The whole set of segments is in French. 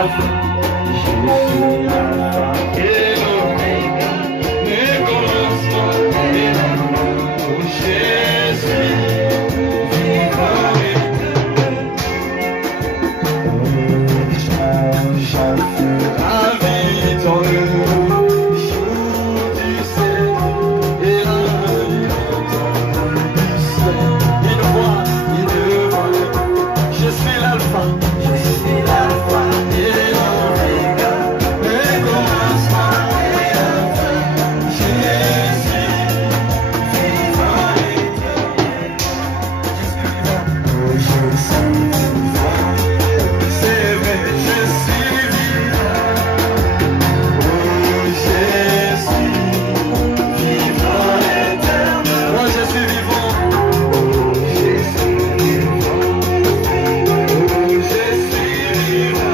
l'alpha, je suis l'alpha et l'oméga, le commencement et la fin. Oh, je suis vivant éternel. Chaque feu habite en nous, jour du Seigneur et la nuit entend du ciel. Il voit, je suis l'alpha, et l'oméga, le commencement et la fin. Je suis vivant éternel. Je suis vivant, c'est vrai, je suis vivant. Oh, je suis vivant éternel. Moi je suis vivant. Oh, je suis vivant.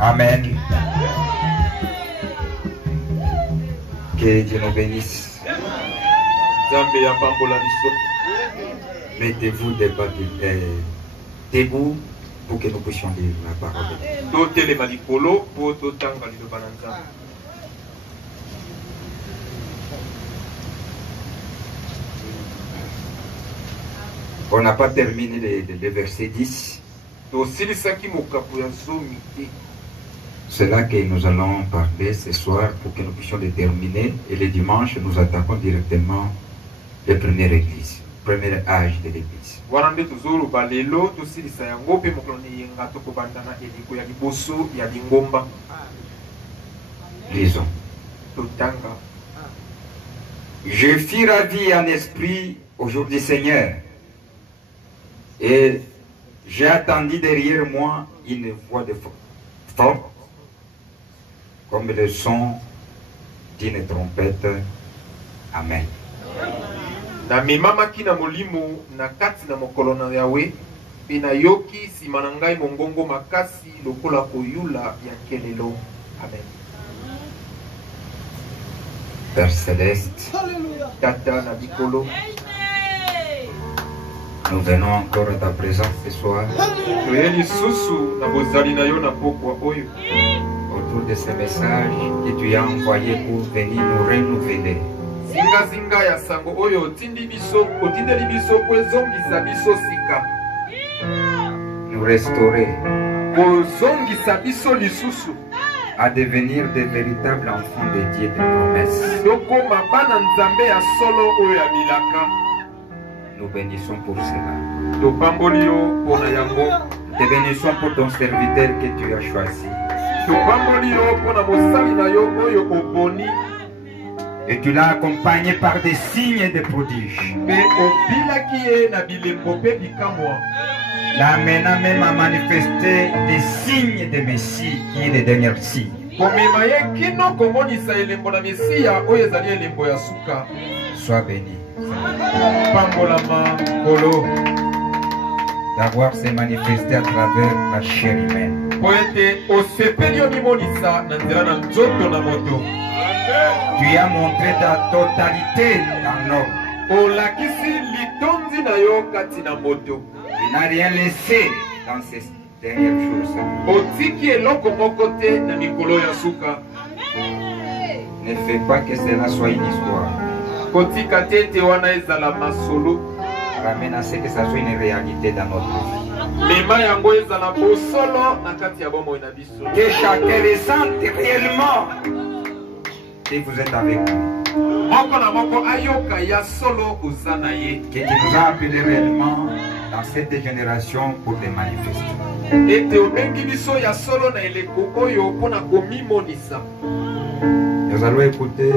Amen. Que Dieu nous bénisse. Mettez-vous debout pour que nous puissions lire la parole. On n'a pas terminé le verset 10. C'est là que nous allons parler ce soir pour que nous puissions le terminer. Et le dimanche, nous attaquons directement la première église, le premier âge de l'église. Lisons. Je fus ravi en esprit au jour du Seigneur, et j'ai attendu derrière moi une voix de forte, comme le son d'une trompette. Amen. Na memamaki na molimo na kati na mokolo na Yawe, pe na yoki sima na ngai mongongo makasi lokola koyula ya kelelo. Amen. Père Céleste, Tata na bikolo, nous venons encore à ta présence ce soir. toyeli susu na bozali na yo na pokwa oyo. Autour de ces messages que tu as envoyés pour venir nous renouveler. Zinga zinga ya sango oyo otindeli biso po ezongisa biso sika. Nous restaurer. Kozongisa biso lisusu. À devenir des véritables enfants de Dieu de promesses. Tokoma bana nzambe ya solo oyo ya milaka. Nous bénissons pour cela. Topamboli yo pona yango. Te bénissons pour ton serviteur que tu as choisi. Topamboli yo pona mosali na yo oyo oboni. Et tu l'as accompagné par des signes et des prodiges. Mais obilaki ye na bilembo pe bikamwa. L'amena même à manifester les signes de Messie qui est le dernier signe. Komema ye kino komonisa elembo na Mesia oyo ezali elembo ya suka. Sois béni. Pambolama Polo d'avoir se manifesté à travers la chair humaine. poete osepeli omimonisa na nzela na nzoto na moto. Tu as montré ta totalité dans l'homme. Olakisi litonzi na yo kati na moto. Tu n'as rien laissé dans ces dernières jours. Otiki eloko moko te na mikolo ya suka. Ne fais pas que cela soit une histoire. Kotika tete wana ezala masolo. Ramène à ce que ça soit une réalité dans notre vie. Mema yango ezala bosolo na kati ya bomoi na biso. Que chacun ressente réellement que vous êtes avec nous. Moko na moko ayoka ya solo uzana ye. Que tu nous as appelés réellement dans cette génération pour les manifester. Ete obengi biso ya solo na eleko oyo pona komimonisa. Nous allons écouter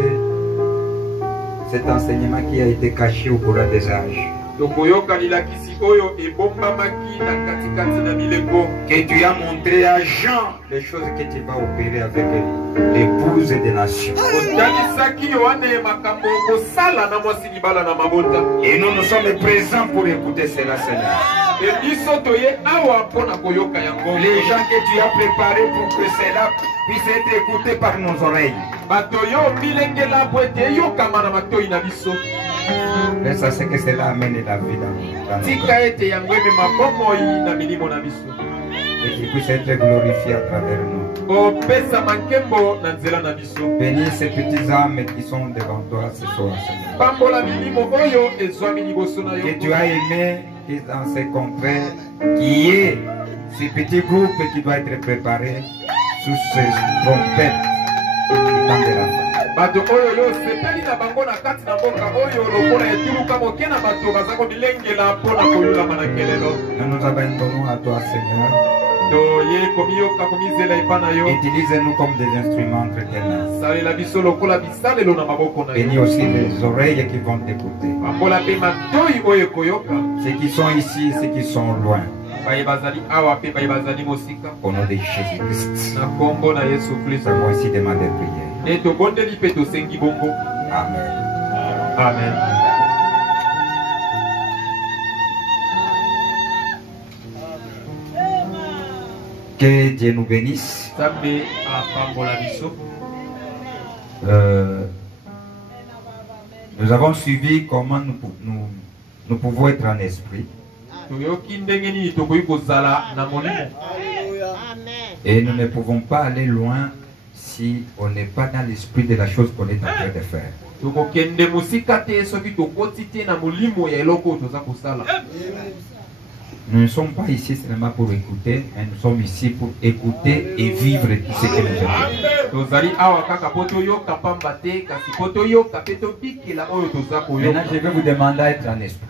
cet enseignement qui a été caché au cours des âges. tokoyoka lilakisi oyo ebombamaki na katikati na mileko. Que tu as montré à Jean les choses que tu vas opérer avec l'épouse des nations. otanisaki yohane makambo okosala na mwasi libala na mabota. Et nous sommes présents pour écouter cela, Seigneur. biso toye awa mpona koyoka yango. Les gens que tu as préparés pour que cela puisse être écouté par nos oreilles. bato yo milengela po ete eyokama na matoi na biso. Mais ça c'est que cela amène la vie dans nos tika cœurs. ete yango emema bomoi na milimo na biso. Et qu'il puisse être glorifié à travers nous. opesama nkembo na nzela na biso. Bénis ces petites âmes qui sont devant toi ce soir, Seigneur. pambola milimo oyo ezwami liboso na yo. Que tu as aimé que dans ces contrées, qui est ces petits groupes qui doivent être préparés sous ces trompettes qui tendent la fin. bato oyo yo sepeli na bango na kati na mboka oyo lokola etuluka moke na bato baza komilengela mpona koyulama na kelelo. Nous nous abandonnons à toi, Seigneur. toye komiyoka komizela epa na yo. Utilise-nous comme des instruments entre tes mains. salela biso lokola bisalelo na maboko na Bénis yo. aussi les oreilles qui vont t'écouter. pambola mpe matoi oyo ekoyoka. Ceux qui sont ici, ceux qui sont loin. baye bazali awa mpe baye bazali mosika. Au nom de Jésus-Christ. na kombo na yesu kristo. Nous voici demander prière. e tobondeli mpe tosengi bongo. Amen. amen. Que Dieu nous bénisse. nzambe apambola biso. Nous avons suivi comment nous pouvons être en esprit. toyoki ndenge nini tokoki kozala na molimo. Et nous ne pouvons pas aller loin si on n'est pas dans l'esprit de la chose qu'on est en train de faire. tokokende mosika te soki tokoti te na molimo ya eloko oyo toza kosala. Nous ne sommes pas ici seulement pour écouter, mais nous sommes ici pour écouter et vivre tout ce que nous écoutons. tozali awa kaka po toyoka pamba te kasi po toyoka mpe tobikela oyo toza Maintenant, koyoka. je vais vous demander d'être en esprit.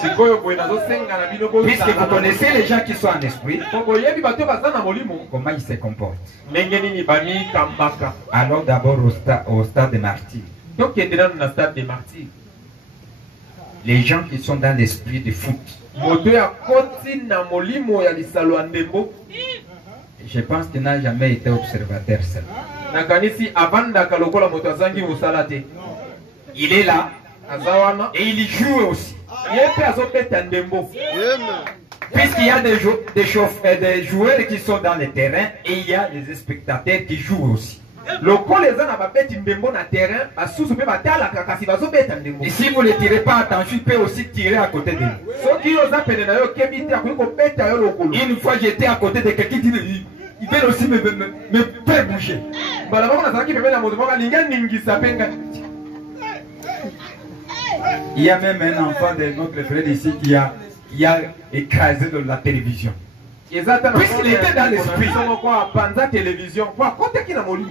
sikoyo boye nazosenga na bino Puisque vous connaissez les gens qui sont en esprit, po boyebi bato baza na molimo comment ils se comportent. ndenge nini bamikambaka. Alors d'abord au stade de martyr. tokende nanu na stade de martyr. Les gens qui sont dans l'esprit de foot. moto ya koti na molimo ya lisalo ya ndembo. Je pense qu'il n'a jamais été observateur seul. nakanisi avandaka lokola moto azangi mosala te. Il est là aza wana et il joue aussi. ye mpe azobeta ndembo. Puisqu'il y a des joueurs qui sont dans le terrain et il y a des spectateurs qui jouent aussi. lokola eza na babeti ndembo na terrain basusu mpe batalaka kasi bazobeta ndembo. Et si vous ne tirez pas attention, il peut aussi tirer à côté de vous. soki oza pene na yo okebi te akoki kobeta yo lokolo. Une fois j'étais à côté de quelqu'un qui dit il veut aussi me faire bouger. mbala moko nazalaki pembeni ya moto moko alingi aningisa mpe ngai. Il y a même un enfant de notre frère ici qui a écrasé de la télévision. eza ata na Puisqu'il était dans l'esprit. biso moko apanza télévision po akotaki na molimo.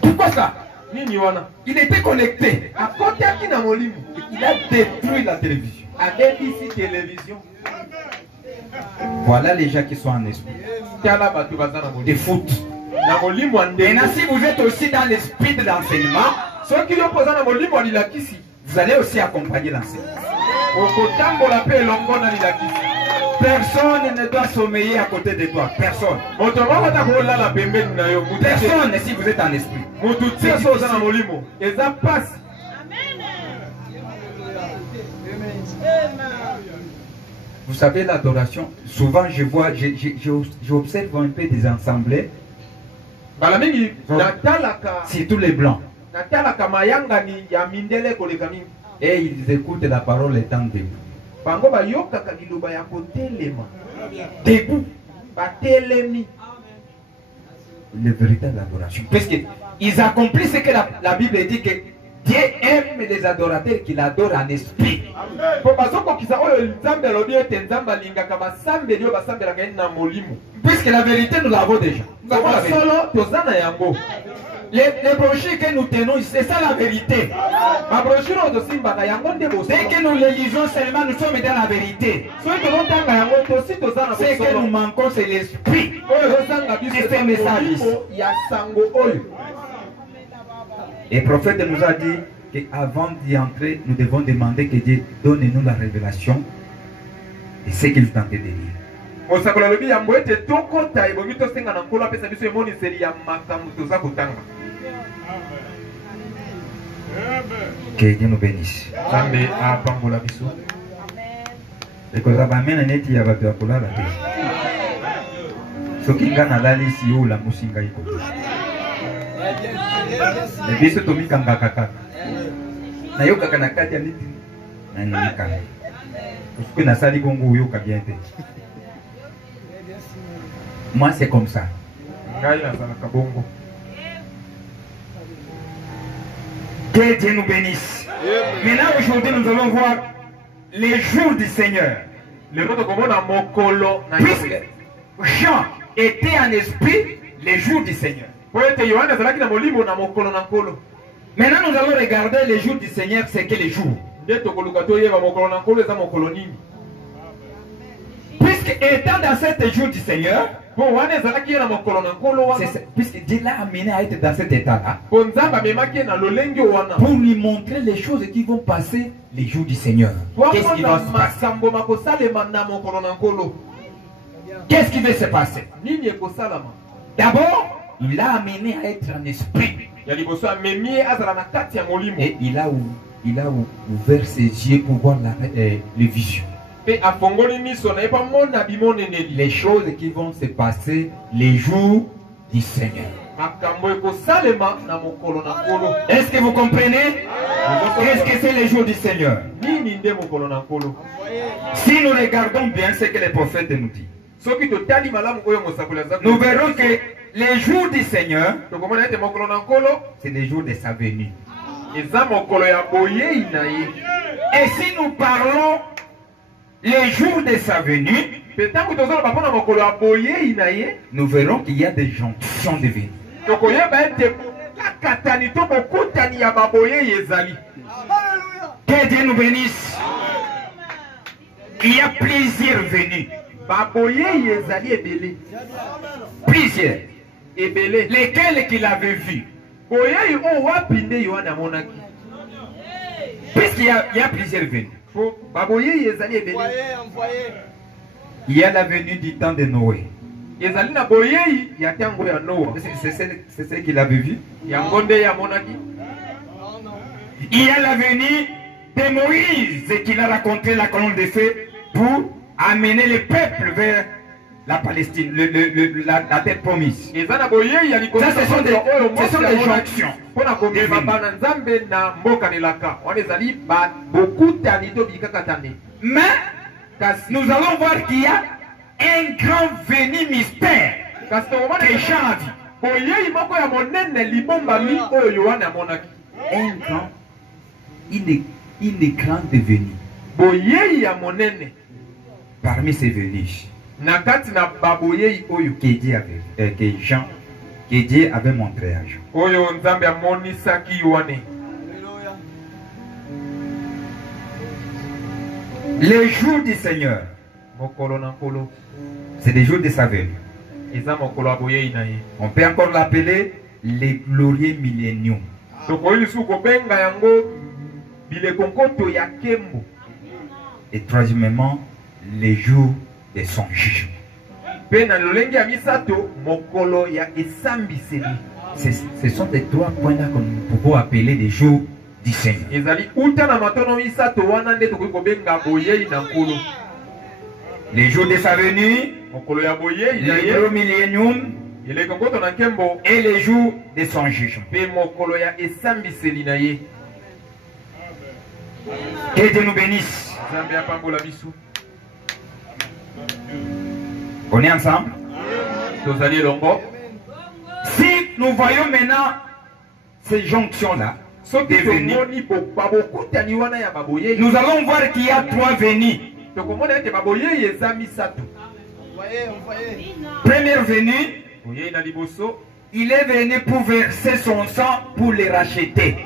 Pourquoi ça? nini wana Il était connecté. akotaki na molimo. Il a détruit la télévision. abebisi télévision. Voilà les gens qui sont en esprit. tala bato baza na De molimo. foot. na molimo ya ndembo. Maintenant, si vous êtes aussi dans l'esprit de l'enseignement, soki yo poza na molimo ya lilakisi vous allez aussi accompagner l'enseignement. okotambola mpe elongo na lilakisi. Personne ne doit sommeiller à côté de toi. Personne. moto moko ata kolala pembeni na yo mutu te. Personne si vous êtes en esprit. motu te so oza na molimo eza mpasi. Vous savez, l'adoration, souvent j'observe un peu des assemblées, mbala mingi natalaka surtout les blancs, mayangani ya mindele koleka mingi. et ils écoutent la parole étant debout. bango bayokaka liloba ya kotelema Debout, batelemi. le véritable adoration. Parce qu'ils accomplissent ce que la Bible dit que Dieu aime les adorateurs qui l'adorent en esprit. po bazokokisa oyo nzambe alobi ete nzambe alingaka basambeli oyo basambelaka ye na molimo. Puisque la vérité, nous l'avons déjà. Nous avons la vérité. solo toza na yango. Les brochures que nous tenons, c'est ça la vérité. babrochure oyo tosimbaka yango nde Dès bosolo. que nous les lisons seulement, nous sommes dans la vérité. soki tozotanga yango tosi toza na Ce que nous bosolo manquons, c'est l'esprit. oyo ezozanga biso C'est un message. molimo ya sango oyo. Et le prophète nous a dit qu'avant d'y entrer, nous devons demander que Dieu donne-nous la révélation de ce qu'il tentait de dire. Que Dieu nous bénisse. Et que ça va mener net y a pas de couleur là. Ce qui gagne la liste où la musique est côté. Les bises tomi kanga kaka. Na yo kaka na kati ya niti. Na ni kanga. Parce que na sali bongo yo ka bien te. Moi c'est comme ça. Que Dieu nous bénisse. Maintenant aujourd'hui nous allons voir les jours du Seigneur. Puisque Jean était en esprit les jours du Seigneur. Maintenant nous allons regarder les jours du Seigneur, c'est que les jours. Puisque étant dans cet jour du Seigneur, puisque Dieu l'a amené à être dans cet état-là, pour lui montrer les choses qui vont passer les jours du Seigneur. Qu'est-ce qui va se passer? Qu'est-ce qui va se passer? D'abord, il l'a amené à être en esprit. Et il a ouvert ses yeux pour voir les visions. Les choses qui vont se passer les jours du Seigneur. Est-ce que vous comprenez? Qu'est-ce que c'est les jours du Seigneur? Si nous regardons bien ce que les prophètes nous disent, nous verrons que les jours du Seigneur, c'est les jours de sa venue. Et si nous parlons les jours de sa venue, nous verrons qu'il y a des jonctions de venue. Que Dieu nous bénisse. Il y a plusieurs venues. Plusieurs. Lesquels qu'il avait vus. Puisqu'il y a plusieurs venues. Il y a la venue du temps de Noé. C'est ce qu'il avait vu. Il y a la venue de Moïse qu'il a raconté la colonne de feu pour amener le peuple vers la Palestine, la terre promise. Ça, ce sont des jonctions. Mais nous allons voir qu'il y a un grand venu mystère que Jean a vu. Une grande venue. Parmi ces venues que Dieu avait montré à Jean. Les jours du Seigneur, c'est des jours de sa venue. On peut encore l'appeler les glorieux milléniums. Et troisièmement, les jours de son jugement. Ce sont les trois points là que nous pouvons appeler les jours du Seigneur. Les jours de sa venue, les gros milléniums et les jours de son jugement. Que Dieu nous bénisse. On est ensemble? Si nous voyons maintenant ces jonctions-là, nous allons voir qu'il y a trois venues. Première venue, il est venu pour verser son sang pour les racheter.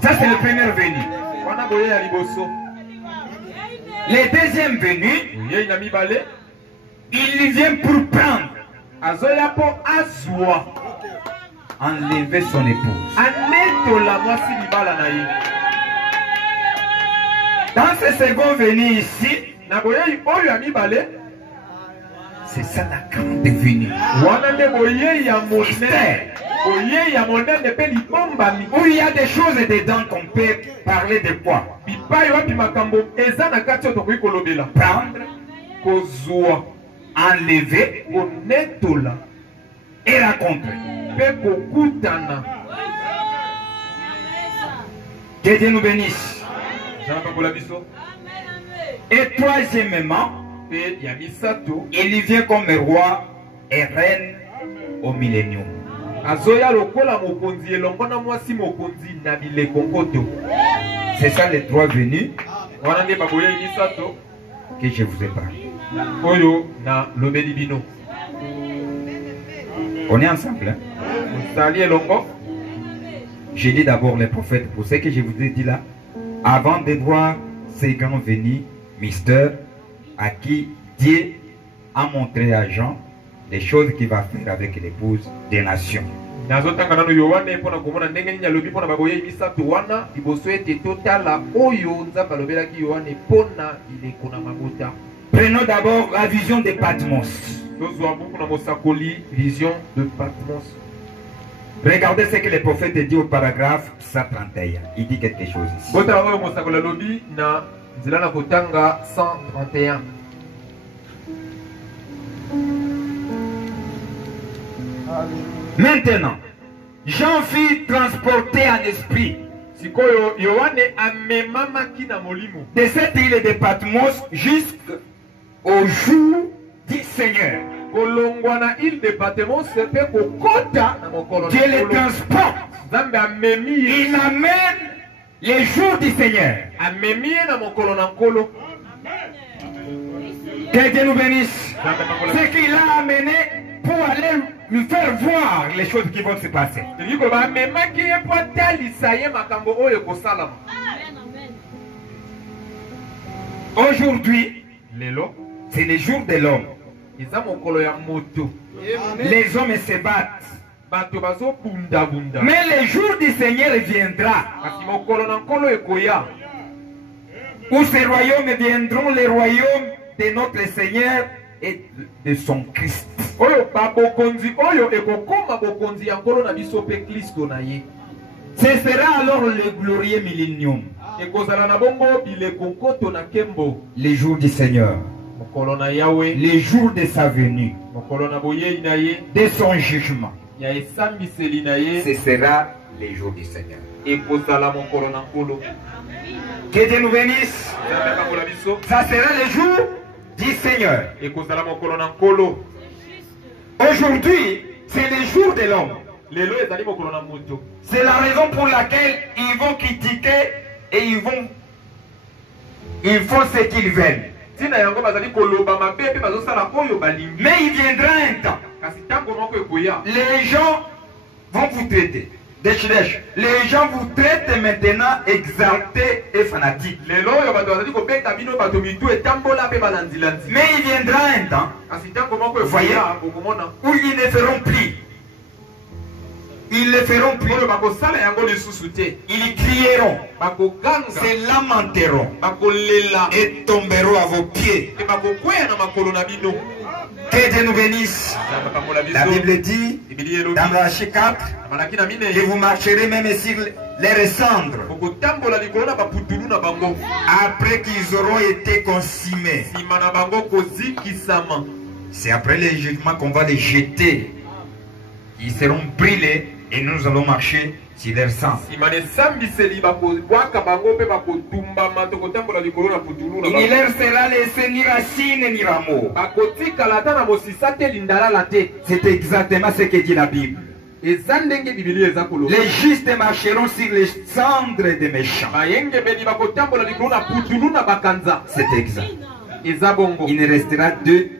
Ça c'est le premier venu. Les deuxièmes venus, il vient pour prendre. enlever son épouse. anetola mwasi libala na ye. Dans ce second venu ici, Na boyei oyo ya mibale, c'est ça la grande venue. wana nde boyei ya monene. Mystère. Boyei ya monene pe libombami. Où il y a des choses dedans qu'on peut parler de quoi? Bipai wapi makambo eza na kati oyo tokoki kolobela. Prendre, Kozwa, enlever konetola, et rencontrer. pe kokutana. Que Dieu nous bénisse. Jean Pakola biso. Et troisièmement, Pe ya misato, il vient comme roi et reine au millénium. azoya lokola mokonzi elongo na mwasi mokonzi na bileko nkoto. C'est ça les trois venus Wana nde baboyei misato, que je vous ai parlé. oyo na lobeli bino. On est ensemble. Hein? Mosali elongo. Je lis d'abord les prophètes pour ce que je vous ai dit là. Avant de voir ces grands venus, mystères, à qui Dieu a montré à Jean les choses qu'il va faire avec l'épouse des nations. Nazotanga nano Yohane mpona komona ndenge nini alobi mpona baboyei misato wana liboso ete totala oyo Nzambe alobelaki Yohane mpona bileko na mabota. Prenons d'abord la vision de Patmos. Tozwa buku na mosakoli vision de Patmos. Regardez ce que le prophète dit au paragraphe 131. Il dit quelque chose ici. Botala oyo mosakoli alobi na nzela na kotanga 131. Maintenant, Jean fut transporté en esprit Sikoyo Yohane amemamaki na molimo. de cette île de Patmos jusqu'au jour du Seigneur. Kolongwa na île de Patmos pe kokota na mokolo. Dieu le transporte. Nzambe amemi ye. Il amène les jours du Seigneur. Amemi ye na mokolo na nkolo. Que Dieu nous bénisse. Nzambe makola. Ce qu'il a amené pour aller lui faire voir les choses qui vont se passer. Elingi koloba amemaki ye mpo atalisa ye makambo oyo ekosalama. Aujourd'hui, Lelo c'est le jour de l'homme. eza mokolo ya moto. Les hommes se battent. Bato bazobundabunda. Mais le jour du Seigneur viendra. Kasi mokolo na nkolo ekoya. Où ces royaumes viendront, les royaumes de notre Seigneur et de son Christ. Oyo babokonzi oyo ekokoma bokonzi ya nkolo na biso pe Kristo na ye. Ce sera alors le glorieux millénium. Ekozala na bongo bileko nkoto na nkembo. Les jours du Seigneur. Mokolo na Yawe. Les jours de sa venue. Mokolo na boyei na ye. De son jugement. Ya esambiseli na ye. Ce sera les jours du Seigneur. Ekozala mokolo na nkolo. Que Dieu nous bénisse. Nzambe akambola biso. Ça sera le jour du Seigneur. Ekozala mokolo na nkolo. Aujourd'hui, c'est le jour de l'homme. Lelo ezali mokolo na moto. C'est la raison pour laquelle ils vont critiquer et ils font ce qu'ils veulent. Tina yango bazali koloba mabe pe bazosala oyo balingi. Mais il viendra un temps. Kasi tango moko ekoya. Les gens vont vous traiter. Les gens vous traitent maintenant exaltés et fanatiques. Lelo oyo bato bazali kobeta bino bato mitu etambola pe balanzi-lanzi. Mais il viendra un temps Kasi tango moko Voyez. ekoya okomona. où ils ne feront plus. Ils ne feront plus. Oyo bakosala yango lisusu te. Ils crieront, Bakoganga. se lamenteront Bakolela. et tomberont à vos pieds. E bakokweya na makolo na bino. Que Dieu nous bénisse. Nzambe akambola biso. La Bible dit Bibili elobi. dans Malachie 4 Malaki na mine. que vous marcherez même sur les cendres Okotambola likolo na baputulu na bango. après qu'ils auront été consumés. Sima na bango kozikisama. C'est après le jugement qu'on va les jeter. Ils seront brûlés et nous allons marcher sur leur sang. Sima na esambiseli bakobwaka bango pe bakotumbama tokotambola likolo na putulu na Il ne bango. leur sera laissé ni racine ni rameau. Bakotikala ata na mosisa te lindalala te. C'est exactement ce que dit la Bible. Eza ndenge bibili eza koloba. Les justes marcheront sur les cendres des méchants. Bayengebeli bakotambola likolo na putulu na bakanza. C'est exact. Eza bongo. Il ne restera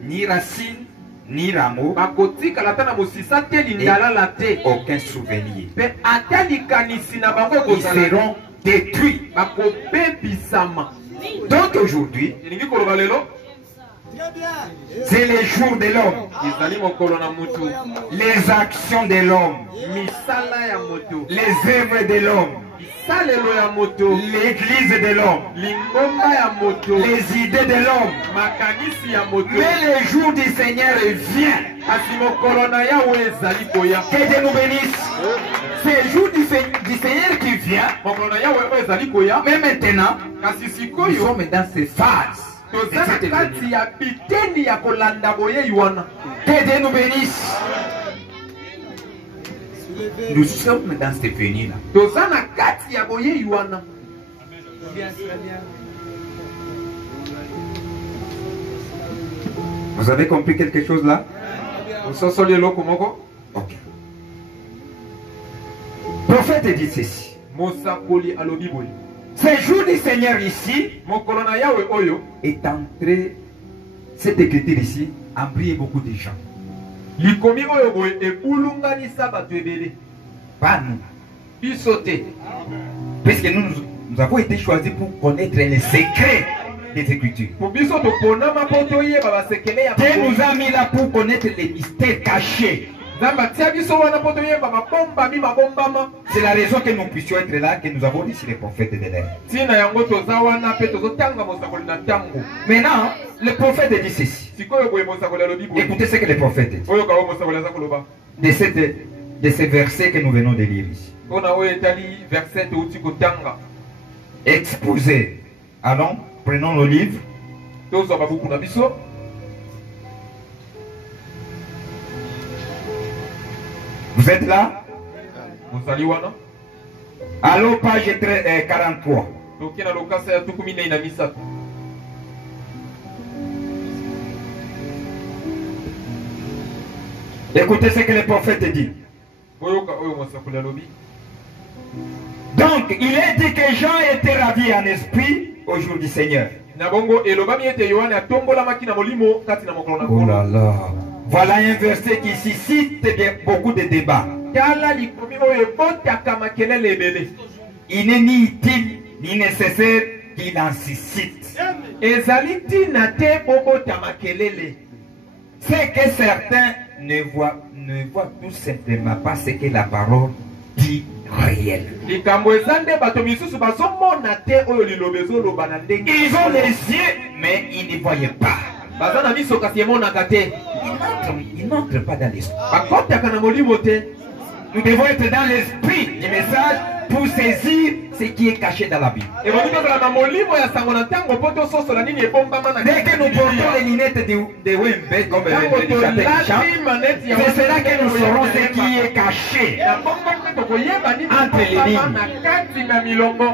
ni racine ni rameau, Bakotikala ata na mosisa te lindalala te. aucun souvenir. Pe ata likanisi na bango Ils ekozala. seront détruits. Bakobebisama. Donc aujourd'hui, Elingi koloba lelo. C'est les jours de l'homme, ezali mokolo na mutu les actions de l'homme, misala ya moto les œuvres de l'homme, bisalelo ya moto l'église de l'homme, lingomba ya moto les idées de l'homme. makanisi ya moto Mais le jour du Seigneur vient. kasi mokolo na yawe ezali koya Que Dieu nous bénisse. C'est le jour du Seigneur qui vient. mokolo na yawe oyo ezali koya Mais maintenant, kasi nous sikoyo sommes dans ces phases. toza na kati ya biteni ya kolanda boyei wana Que Dieu nous bénisse. Nous sommes dans ces venues-là. toza na kati ya boyei wana Vous avez compris quelque chose là? ososoli eloko moko Ok. Prophète dit ceci. mosakoli alobi boye Ce jour du Seigneur ici mokolo na yawe oyo est entré, cette écriture ici, a brillé beaucoup de gens. likomi oyo boye ebulunganisa bato ebele Pas nous. biso te Puisque nous avons été choisis pour connaître les secrets des Écritures. po biso toponama mpo toyeba basekele ya Dieu nous a mis là pour connaître les mystères cachés. nzambe atia biso wana mpo toyeba mabombami mabombama C'est la raison que nous puissions être là, que nous avons reçu les prophètes de l'air. ntina yango toza wana mpe tozotanga mosakoli na ntango Maintenant, le prophète dit ceci. sikoyo boye mosakoli alobi boye Écoutez ce que le prophète dit. oyo kawo mosakoli aza koloba De ces versets que nous venons de lire ici. mpona oyo etali verset touti kotanga Exposé. Allons, prenons le livre. tozwa babuku na biso Vous êtes là? mozali wana Allons, page 43. toke na lokasa ya tuku minei na misato Écoutez ce que le prophète dit. boyoka oyo mosakoli alobi Donc, il est dit que Jean était ravi en esprit au jour du Seigneur. na bongo elobami ete yohane atombolamaki na molimo kati na mokolo na Oh là nkolo là. Voilà un verset qui suscite beaucoup de débats. tala likomi oyo ebotaka makelele ebele Il n'est ni utile ni nécessaire qu'il en suscite. ezali ntina te bobota makelele C'est que certains ne voient tout simplement pas ce que la parole dit réel. likambo eza nde bato misusu bazomona te oyo liloba ezoloba na ndenge Ils ont les yeux, mais ils ne voyaient pas. baza na miso kasi emonaka te Ils n'entrent pas dans l'esprit. bakotaka na molimo te Nous devons être dans l'esprit du message pour saisir ce qui est caché dans la Bible. ebongi tozala na molimo ya sango na ntango mpo tososola nini ebombama na Dès que nous portons les lunettes de Wembe, comme ntango le chantait Jean, tolati maneti ya c'est là que nous saurons ce qui est caché. na bongo mpe tokoyeba nini Entre les ebombama lignes. na kati na milongo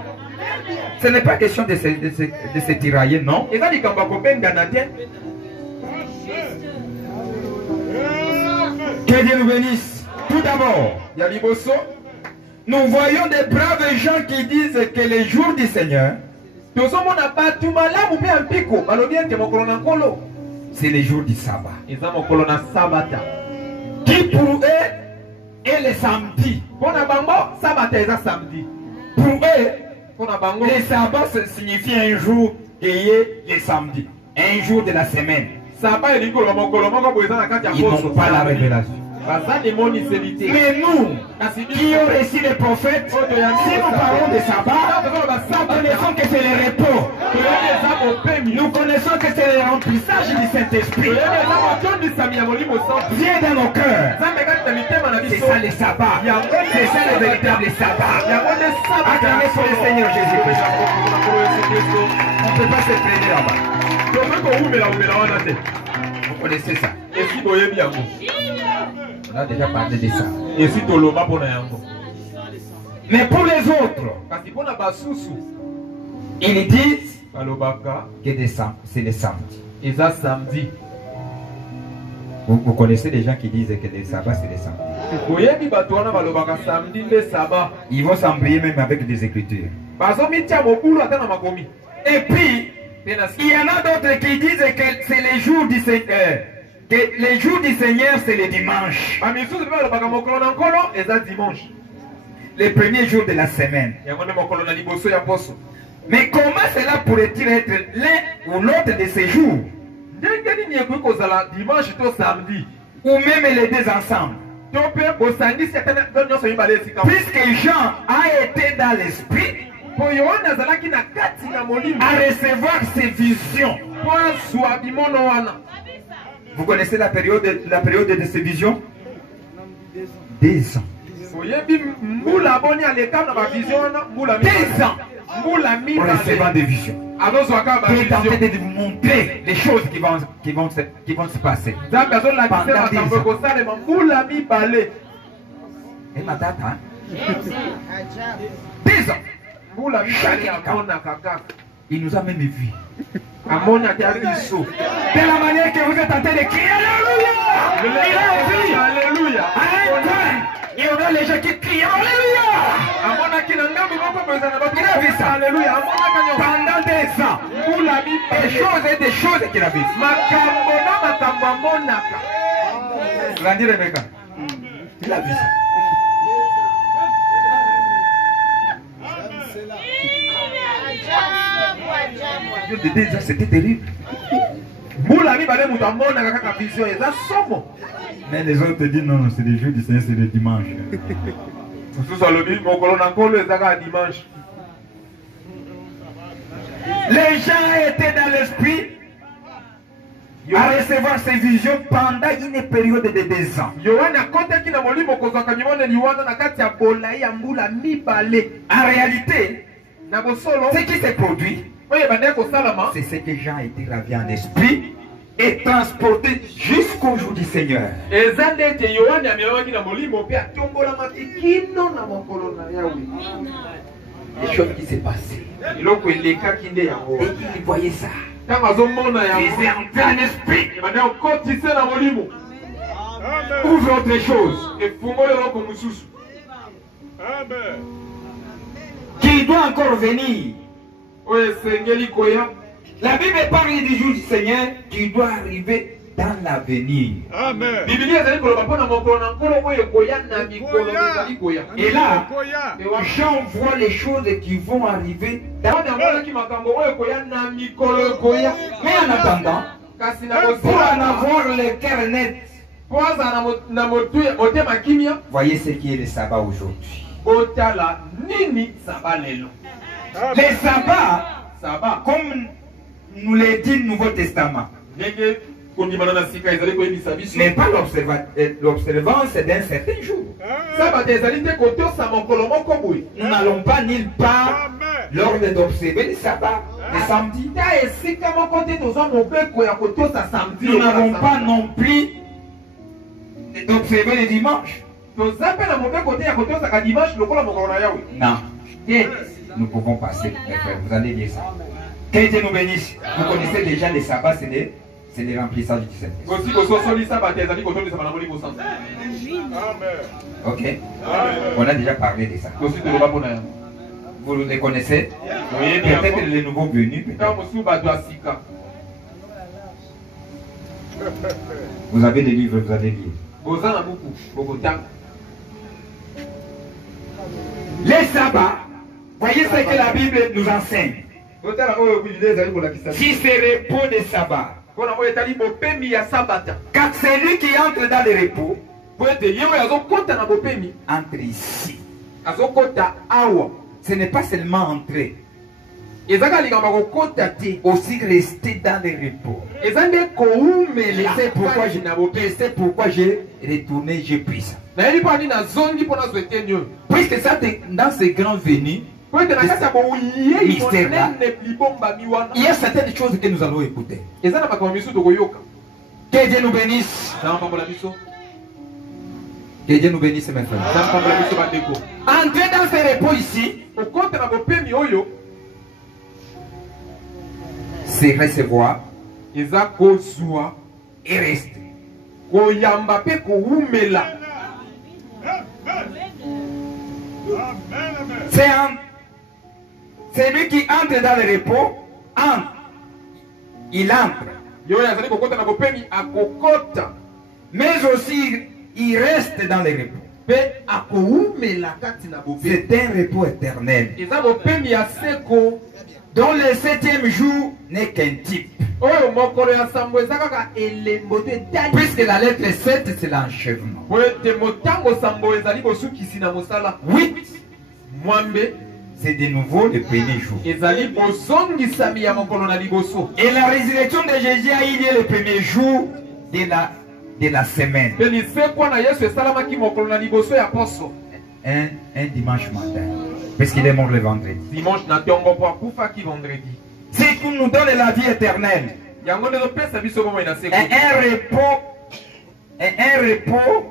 Ce n'est pas question de se tirailler, non. eza likambo ya kobengana te Que Dieu nous bénisse. Tout d'abord, ya liboso nous voyons des braves gens qui disent que les jours du Seigneur, tozomona bato malamu mpe ya mpiko balobi ete mokolo na nkolo c'est les jours du sabbat. eza mokolo na sabata Qui pour eux est le samedi. mpo na bango sabata eza samedi Pour eux, mpo na bango le sabbat ça signifie un jour qui est le samedi. Un jour de la semaine. saba elingi koloba mokolo moko boye eza na kati ya Ils n'ont pas la révélation. baza demoniseli te Mais nous, kasi qui ont reçu les prophètes, si nous parlons de sabbat, nous connaissons que c'est le repos. toyebi eza mopemi Nous connaissons que c'est le remplissage du Saint-Esprit. toyebi eza motondisami ya molimo santu Viens dans nos cœurs. nzambe kati na mitema na C'est biso ça le sabbat. C'est ça le véritable sabbat. yango nde Acclamez pour le Seigneur Jésus-Christ. sabata On ne peut pas se traîner là-bas. tokoki kowumela wana te Vous connaissez ça. esi boyebi yango On a déjà parlé de ça. esi toloba mpo na yango Mais pour les autres, kasi mpo na basusu ils disent balobaka que c'est le samedi. eza samedi Vous connaissez des gens qui disent que le sabbat c'est le samedi. boyebi bato wana balobaka samedi nde saba Ils vont s'embrouiller même avec des écritures. bazomitia mobulu ata na makomi Et puis, mpe na il y en a d'autres qui disent que c'est les jours du Seigneur. Que les jours du Seigneur c'est le dimanche. bamisusu mpe balobaka mokolo na nkolo eza dimanche Le premier jour de la semaine. yango nde mokolo na liboso ya poso Mais comment cela pourrait-il être l'un ou l'autre de ces jours? ndenge nini ekoki kozala dimanche to samedi ou même les deux ensemble. to mpe bosangisi ata nyonso mibale esika Puisque Jean a été dans l'esprit po yohana azalaki na kati na molimo à recevoir ses visions. po azwa bimono wana. Vous connaissez la période de ces visions? 2 ans. oyebi mbula aboni aleka na bavision wana mbula 2 ans. mbula En recevant des visions. azozwaka Qui est tenté bavision de vous montrer les choses qui vont se passer. nzambe azolakisa Pendant 10 makambo ans. ekosalema mbula mibale Et ma date, hein? 2 ans. mbula mibale amonaka kaka Il nous a même vus. amonaki biso De la manière que vous êtes en train de crier Alléluia! Il a vu! Alléluia. À un point, il y aura les gens qui crient Alléluia! amonaki na ngambi moko boza na bato Il a vu ça. Alléluia amonaka nyonso Pendant 2 ans. mbula Des mibale choses et des choses qu'il a vues. makambo na makambo amonaka Grandi Rebecca. Il a vu ça. De 2 ans, c'était terrible. mbula mibale moto amonaka kaka vision eza somo Mais les autres disent non, c'est les jours du Seigneur, c'est le dimanche. mosusu alobi mokolo na nkolo eza kaka dimanche. Les gens étaient dans l'esprit à recevoir ces visions pendant une période de 2 ans. yohana akotaki na molimo kozwaka bimoneli wana na kati ya bolai ya mbula mibale. En réalité, na bosolo ce qui s'est produit, oyo ebandeki kosalama c'est ce que Jean a été ravi en esprit et transporté jusqu'au jour du Seigneur. eza nde ete yohane amemamaki na molimo mpe atombolamaki kino na mokolo na yawe. Les choses qui s'est passées. eloko elekaki nde yango Et il voyait ça. ntango azomona Il yango s'est entré en esprit. ebandeki okotise na molimo Ouvre autre chose efungoli eloko mosusu qui doit encore venir. oyo esengeli koya. La Bible parle du jour du Seigneur qui doit arriver dans l'avenir. bibilia ezali koloba mpo na mokolo na nkolo oyo ekoya na mikolo ezali koya. Et là, Ewa- Jean voit les choses qui vont arriver dans Yohane amonaki makambo oyo ekoya na mikolo ekoya. Mais en attendant, kasi na pour en kosilana avoir le cœur net, po aza na motema kimia voyez ce qui est le sabbat aujourd'hui. botala nini saba lelo. Le sabbat, saba comme nous l'a dit le Nouveau Testament, ndenge kondimana na sika ezali koyebisa biso n'est pas l'observance d'un certain jour. sabata ezali te kotosa mokolo moko boye. Nous n'allons pas nulle part lors d'observer le sabbat, le samedi. ta esika moko te tozwa mobeko ya kotosa samedi. Nous n'avons pas non plus d'observer le dimanche. toza mpe na mobeko te ya kotosaka dimanche lokola mokolo na yawe. Non. Nous pouvons passer, mes frères, vous allez lire ça. Que Dieu nous bénisse. Vous connaissez déjà les sabbats, c'est les remplissages du Saint-Esprit. kosi kososoli sabata ezali kotolisama na molimo sanza. Ok? On a déjà parlé de ça. kosi toloba mpona yango. Vous les connaissez? oyebi Peut-être yango les nouveaux venus. peut-être. ntango mosusu bato ya sika. Vous avez des livres, vous allez lire. boza na buku bokotanga. Les sabbats, voyez ce que la Bible nous enseigne. botala oyo bibilia ezali kolakisa biso. Si c'est repos de sabbat, mpona oyo etali bopemi ya sabata. car celui qui entre dans le repos po ete ye oyo azokɔta na bopemi entre ici. azokɔta awa. Ce n'est pas seulement entrer, ezaka likambo kokɔta te. aussi rester dans le repos. eza nde koumela C'est pourquoi kati na bopemi. c'est pourquoi j'ai retourné, j'ai pris ça. nayebi mpo ani nazongi mpo nazwa eteni oyo. Puisque ça, dans ces grands venus, po ete na kati ya boyei Mystère là. monene libombami wana. il y a certaines choses que nous allons écouter. eza na makambo misu tokoyoka. Que Dieu nous bénisse. na mpambola biso. Que Dieu nous bénisse, mes frères. na mpambola biso bandeko. Entrer dans ce repos ici, kokɔta na bopemi oyo c'est recevoir eza kozwa et rester. koyamba mpe koumela. C'est lui qui entre dans le repos, entre. Il entre. ye oyo azali kokɔta na bopemi akokɔta Mais aussi, il reste dans le repos. mpe akoumela kati na bopemi. C'est un repos éternel. eza bopemi ya seko. dont le 7e jour n'est qu'un type. oyo mokolo ya sambo eza kaka elembo to etali Puisque la lettre 7, c'est l'enchèvement. po ete motango sambo ezali bosukisi na mosala 8, mwambe c'est de nouveau le premier jour. ezali bozongisami ya mokolo na liboso Et la résurrection de Jésus a eu lieu le premier jour de la semaine. mpe lisekwa na yesu esalamaki mokolo na liboso ya poso Un dimanche matin. Puisqu'il est mort le vendredi. dimanche na ntongo mpo akufaki vendredi C'est qu'il nous donne la vie éternelle. yango nde ezopesa biso bomoi na Et seko un repos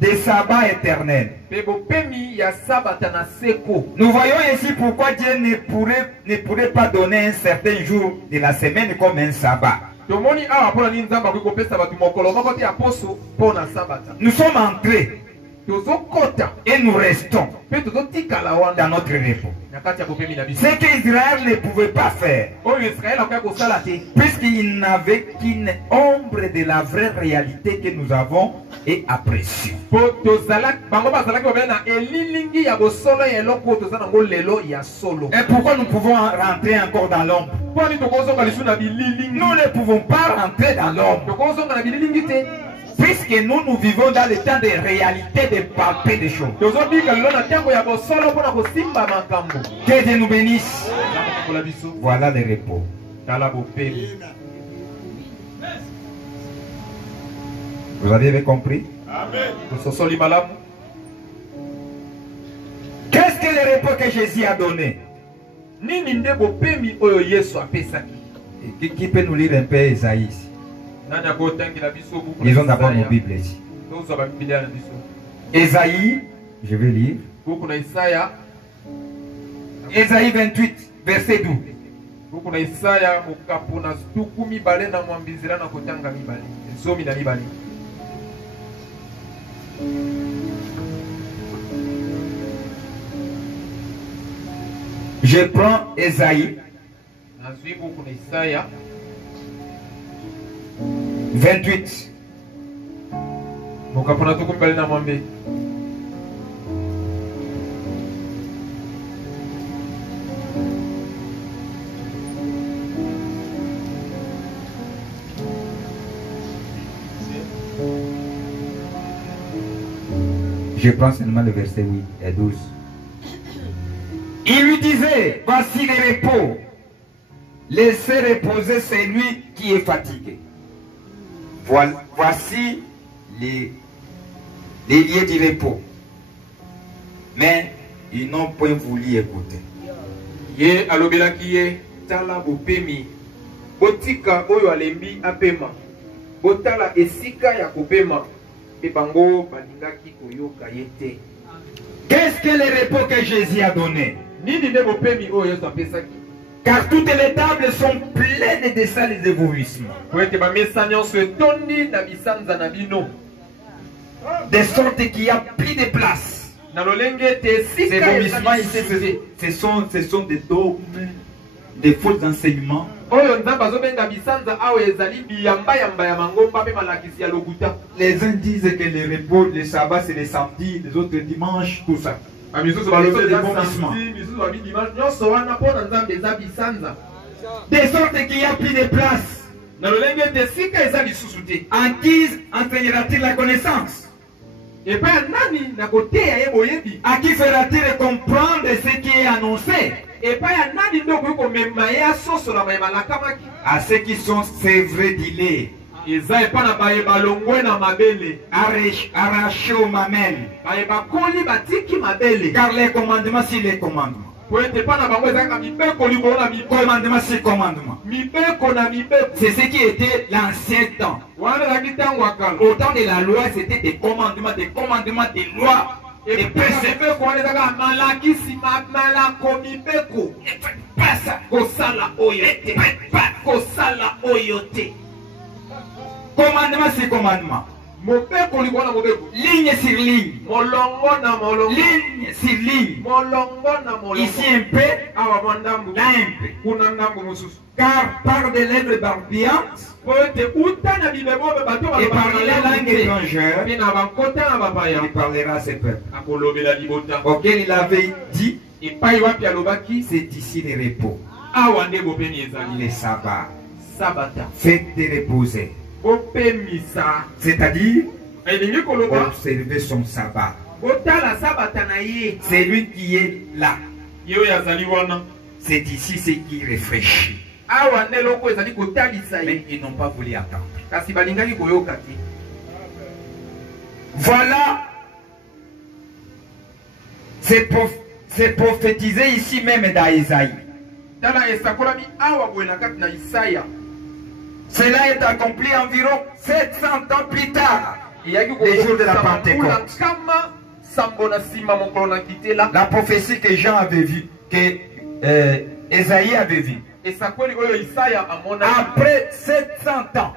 de sabbat éternel. mpe bopemi ya sabata na seko Nous voyons ainsi pourquoi Dieu ne pourrait pas donner un certain jour de la semaine comme un sabbat. tomoni awa mpona nini nzambe akoki kopesa bato mokolo moko te ya poso mpo na sabata Nous sommes entrés tozokɔta et nous restons mpe tozotikala dans wana notre repos. na kati ya bopemi na biso Ce qu'Israël ne pouvait pas faire, oyo israele akoki kosala te puisqu'il n'avait qu'une ombre de la vraie réalité que nous avons et apprécions. mpo bango bazalaki babele na elilingi ya bosolo ya eloko oyo toza nango lelo ya solo Et pourquoi nous pouvons rentrer encore dans l'ombre? mpo nini tokozonga lisu na bililingi Nous ne pouvons pas rentrer dans l'ombre, tokozonga na bililingi te puisque nous vivons dans le temps de réalité, de palper des choses. tozobika lelo na ntango ya bosolo mpona kosimba makambo Que Dieu nous bénisse. nakokola biso Voilà le repos. tala bopemi Vous avez compris? tososoli malamu Qu'est-ce que le repos que Jésus a donné? nini nde bopemi oyo yesu apesaki Qui peut nous lire un peu Esaïe ici? nani akotangela biso buku Lisons d'abord nos Bibles ici. tozwa babilia na biso Esaïe, je vais lire. buku na isaya Esaïe 28, verset 12. buku na isaya mokapo na tuku mibale na mwambi nzela na kotanga mibale zomi na mibale Je prends Esaïe nazwi buku na isaya 28. mokapo na tuku mibale na mwambe Je prends seulement le verset 8 et 12. Il lui disait, voici le repos. Laissez reposer celui qui est fatigué. Voici les lieux du repos. Mais ils n'ont point voulu écouter. ye alobelaki ye tala bopemi botika oyo alembi apema botala esika ya kopema mpe bango balingaki koyoka ye te Qu'est-ce que le repos que Jésus a donné? nini nde bopemi oyo yesu apesaki Car toutes les tables sont pleines de sales évoluissements. po ete bamesa nyonso etondi na bisanza na bino De sorte qu'il n'y a plus de place. na lolenge ete Ces esika vomissements ici, ezali ce sont des dogmes, des faux enseignements. oyo nzambe azobenga bisanza awa ezali biyambayamba ya mangomba mpe malakisi ya lokuta Les uns disent que le repos, le sabbat, c'est le samedi, les autres dimanche, tout ça. bamisusu C'est balobi des eza vomissements. samedi misusu babi dimanche nyonso wana mpo na nzambe eza bisanza De sorte qu'il n'y a plus de place. na lolenge ete esika eza lisusu te En qui enseignera-t-il la connaissance? epai ya nani na koteya ye boyebi À qui fera-t-il comprendre ce qui est annoncé? epai ya nani nde okoki komema ye asosola mayeba alakamaki À ceux qui sont sévrés d'îlée, eza epai na bayeba longwe na mabele arrachés aux mamelles. bayeba koli batiki mabele Car les commandements, c'est les commandements. po ete epai na bango ezalaka mibeko likolo na mibeko Commandement, c'est commandement. mibeko na mibeko C'est ce qui était l'ancien temps. wana ezalaki ntango ya kala Au temps de la loi, c'était des commandements, des lois, des préceptes. mibeko wana ezalaka malakisi malako mibeko Pas ça. kosala oyo te kosala oyo te Commandement sur commandement. mobeko likolo na mobeko Ligne sur ligne. molongo na molongo Ligne sur ligne. molongo na molongo Ici un peu, awa mwa ndambu là un peu. kuna ndambu mosusu Car par des lèvres barbillantes po ete uta na bimebobe bato et par les langues étrangères, mpe na bankota na bapaya il parlera à ses peuples. akolobela libota Auquel il avait dit, epai wapi alobaki c'est ici le repos, awa nde bopemi ezali le sabbat. sabata Faites de reposer. bopemisa C'est-à-dire, elingi koloba observer son sabbat. botala sabata na ye C'est lui qui est là. ye oyo azali wana C'est ici ce qui réfléchit. awa nde eloko ezali kotalisa Mais ye ils n'ont pas voulu attendre. kasi balingaki koyoka te. Voilà, c'est prophétisé ici même dans Isaïe. tala esakolami awa boye na kati na Isaya. Cela est accompli environ 700 ans plus tard, eyaki les jours de la kokokisa Pentecôte. mbula nkama sambo na nsima mokolo na kitela La prophétie que Jean avait vue, que Isaïe avait vue. esakoli oyo Isaya amona Après 700 ans,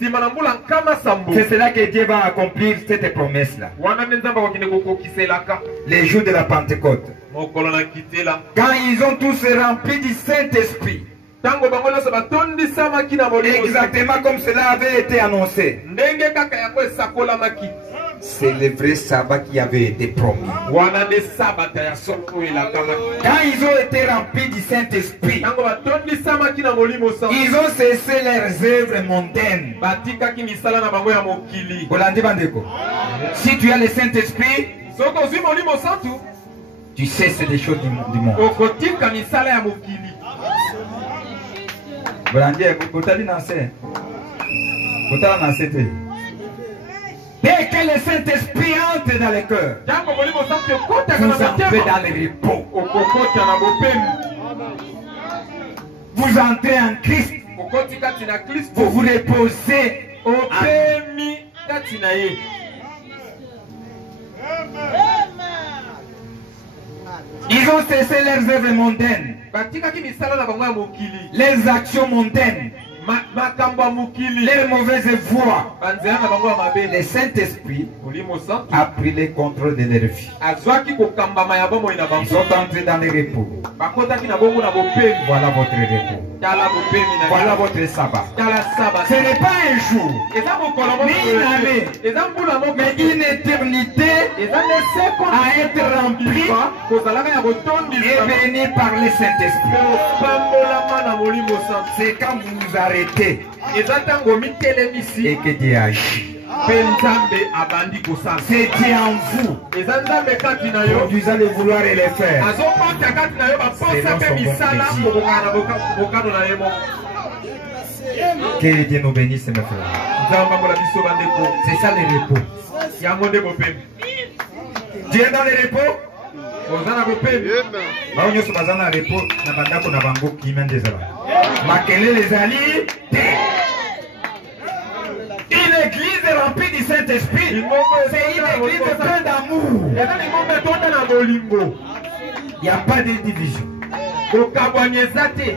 nsima na mbula nkama sambo c'est cela que Dieu va accomplir cette promesse-là. wana nde nzambe akokende kokokiselaka Les jours de la Pentecôte. mokolo na kitela Quand ils ont tous rempli du Saint-Esprit, ntango bango nyonso batondisamaki na molimo exactement comme cela avait été annoncé, ndenge kaka yango esakolamaki c'est le vrai sabbat qui avait été promis. wana nde sabata ya soko oyo elakamaki Quand ils ont été remplis du Saint-Esprit, ntango batondisamaki na molimo sango ils ont cessé leurs œuvres mondaines. batikaki misala na bango ya mokili. Bolandi Bandeko. Si tu as le Saint-Esprit, soki ozwi molimo santu tu cesses des choses du monde. okotika misala ya mokili. Bolandi, Botali Nassé. Botala Nassé. Dès que le Saint-Esprit entre dans le cœur, ntango molimo santu ekotaka vous na entrez motema dans le repos. okokota na bopemi Vous entrez en Christ. okoti kati na kristo Vous vous reposez. opemi kati na ye. Ils ont cessé leurs œuvres mondaines, batikaki misala na bango ya mokili leurs actions mondaines, makambo ya mokili leurs mauvaises voies. banzela na bango ya Le mabele. Saint-Esprit molimo santu a pris le contrôle de leur vie. azwaki kokambama ya bomoi na Ils bango sont entrés dans le repos. bakotaki na bongo na bopemi. Voilà votre repos. tala bopemi na Voilà votre sabbat. tala saba Ce n'est pas un jour, eza mokolo moko Ni une année. eza mbula moko mais une éternité eza nde seko à être remplie kozalaka ya et botondisa bénie par le Saint-Esprit. opambolama na molimo santu. C'est quand vous vous arrêtez eza ntango mitelemisi et que Dieu agit. mpe nzambe abandi kosala. C'est Dieu en vous. eza nzambe kati na yo Vous allez vouloir le faire. azokota kati na yo baposa mpe misala kokokana na bokano na ye moko. Que Dieu nous bénisse, mes frères. nzambe ambola biso bandeko C'est ça le repos. yango nde bopemi. Dieu est dans le repos. oza na bopemi Bao nyonso baza na repos na bandako na bango kimia nde ezala. Makelele ezali te. Une église remplie du Saint-Esprit, c'est une église pleine d'amour. eza lingombe etonda na bolingo Il n'y a pas de division. kokabwani eza te.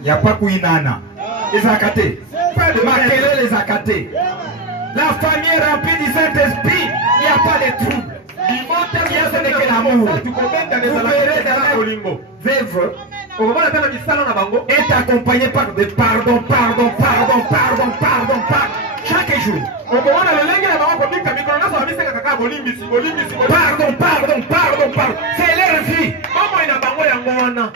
Il n'y a pas Kouinana. Ezakate. Makelele ezakate. La famille est remplie du Saint-Esprit. Il n'y a pas de trouble. Ce n'est que l'amour. Vous verrez dans la bolingo veuve okomona mpe na misala na bango est accompagné par des pardon. Chaque jour. okomona lolenge na bango kobika mikolo nyonso bamiseka kaka bolimbisi bolimbisi Pardon. C'est leur vie. bomoi na bango yango wana.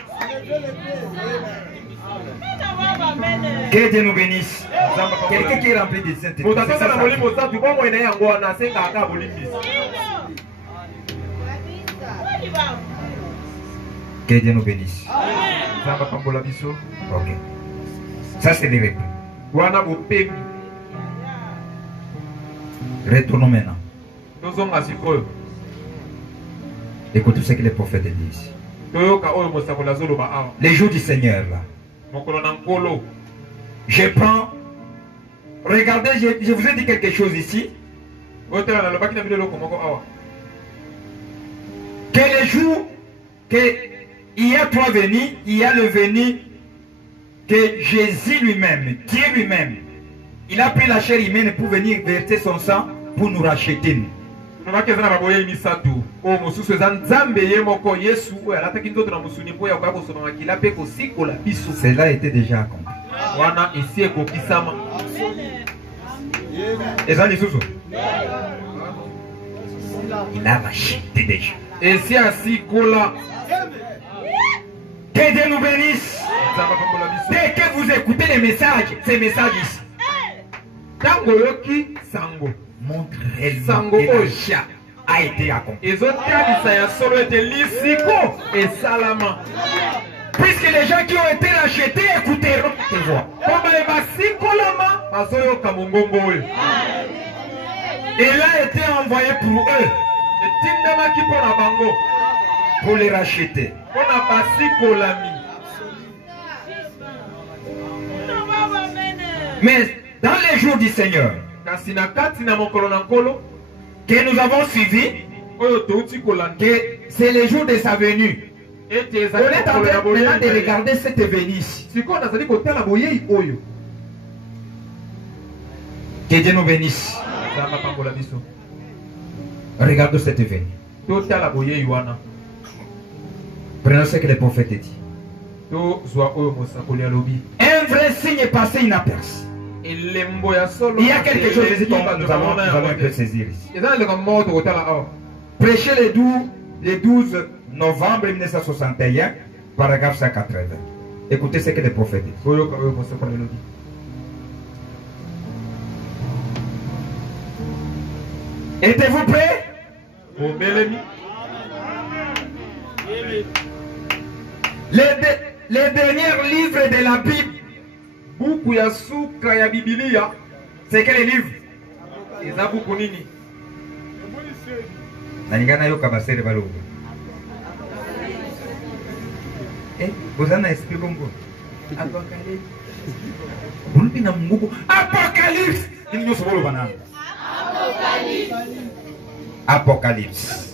Que Dieu nous bénisse. Quelqu'un qui est rempli du Saint-Esprit. moto c'est atonda na ça. molimo santu bomoi na ye yango wana asengaka kaka bolimbisi. Que Dieu nous bénisse. nzambe apambola biso Ok. Ça, c'est les repos. wana bopemi. Retournons maintenant. tozonga sikoyo Écoutez ce que les prophètes disent. toyoka oyo mosakoli azoloba awa. Les jours du Seigneur, là. mokolo na nkolo Je prends. Regardez, je vous ai dit quelque chose ici. oyo tala nalobaki na bino eloko moko awa. Que les jours que il y a trois venus, il y a le venu que Jésus lui-même, Dieu lui-même, il a pris la chair humaine pour venir verser son sang pour nous racheter. nobaki eza na baboyei misatu oyo mosusu eza nzambe ye moko yesu oyo alataki nzoto na mosuni mpo ya koya kosoma makila mpe kosikola biso. Cela était déjà accompli. wana esi ekokisama. Et ça, les sous. Il a racheté déjà. esi asikola. Que Dieu nous bénisse. Dès que vous écoutez les messages, ces messages ici, Tango yoki sango. montre réellement Sango que oyo. l'achat a été accompli. Ezotalisa ya solo ete lisiko esalama. Puisque les gens qui ont été rachetés écouteront tes voix. Koma ebasikolama bazoyoka mongongo oyo. Il a été envoyé pour eux, Etindamaki mpona bango pour les racheter. mpona basikolami. Mais dans les jours du Seigneur, Kasi na kati na mokolo na nkolo que nous avons suivi, oyo touti kolanda que c'est le jour de sa venue. ete On ezali est en mokolo ya train maintenant de boyei. regarder cette venue ici. Sikoyo nazali kotala boyei oyo. Que Dieu nous bénisse. Nzambe apambola biso. Regardons cette venue. Totala boyei wana. Prenons ce que le prophète dit. Tozwa oyo mosakoli alobi. Un vrai signe est passé inaperçu. Elembo ya solo. Il y a quelque chose ici que nous allons un peu saisir ici. Eza eloko moko tokotala awa. Prêché le 12 novembre 1961, paragraphe 180. Écoutez ce que le prophète dit. Oyoka oyo mosakoli alobi. Êtes-vous prêts? Bombelemi. Les derniers livres de la Bible, Buku ya suka ya Biblia. c'est quel livre? Eza buku nini? Nalingana yo kabasere balo. Vous en esprit bongo. Apocalypse. Bulbi na mungu. Apocalypse. Ini nyo sobolo bana. Apocalypse.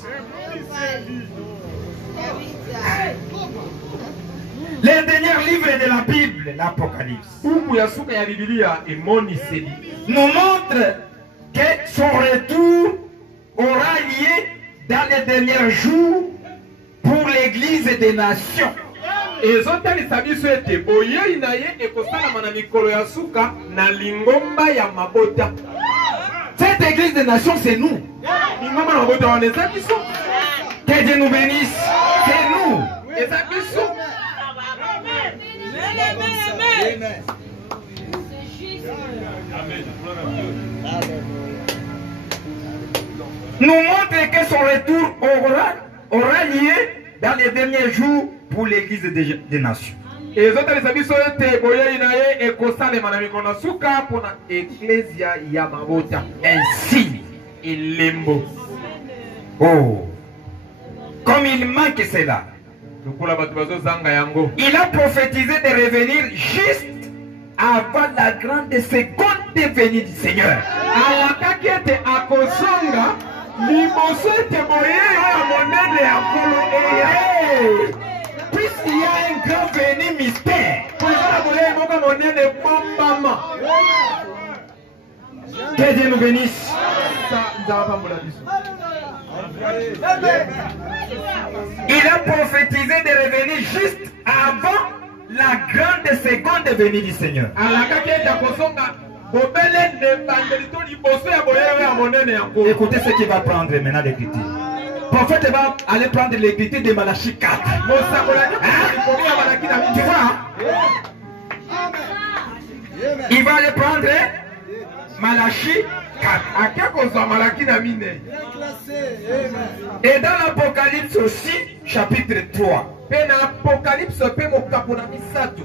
Les derniers livres de la Bible, l'Apocalypse, Buku ya suka ya Biblia emoniseli. nous montre que son retour aura lieu dans les derniers jours pour l'Église des nations. Ezotalisa biso ete boyei na ye ekosalama na mikolo ya suka na lingomba ya mabota. Cette Église des nations, c'est nous. Lingomba na mabota wana eza biso. Que Dieu nous bénisse. C'est nous. Eza biso. Nous montre que son retour aura lieu dans les derniers jours pour l'Église des nations. Ezotalisa biso ete boyei na ye ekosalema na mikolo na suka mpona eklesia ya mabota. Ainsi, Elembo. oh, comme il manque cela, Lokola bato bazozanga yango. il a prophétisé de revenir juste avant la grande seconde venue du Seigneur. Alakaki ete akozonga liboso ete boyei oyo monene ya nkolo eya. Puisqu'il y a un grand venu mystère, Kozala boyei moko monene bombama. que Dieu nous bénisse. Nzambe apambola biso. Il a prophétisé de revenir juste avant la grande seconde venue du Seigneur. Alakaki ete akozonga bobele nebandeli to liboso ya boyei oyo ya monene ya nkolo. Écoutez ce qu'il va prendre maintenant l'écriture. Le prophète va aller prendre l'écriture de Malachie 4. Tu vois? Il va aller prendre Malachie 4. Et dans l'Apocalypse aussi, chapitre 3,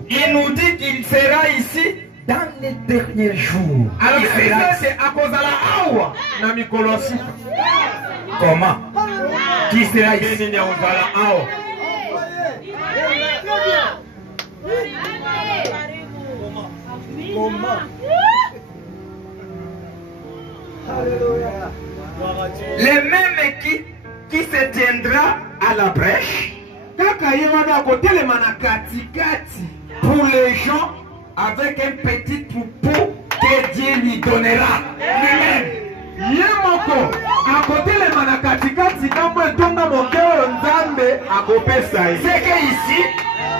il nous dit qu'il sera ici dans les derniers jours. Alors, Il sera ici. Comment? Qui sera ici? Les mêmes qui se tiendra à la brèche pour les gens avec un petit troupeau que Dieu lui donnera lui-même. Yemoko akotelema na katikati kambo etonga moke oyo Nzambe akopesa ye. C'est que ici,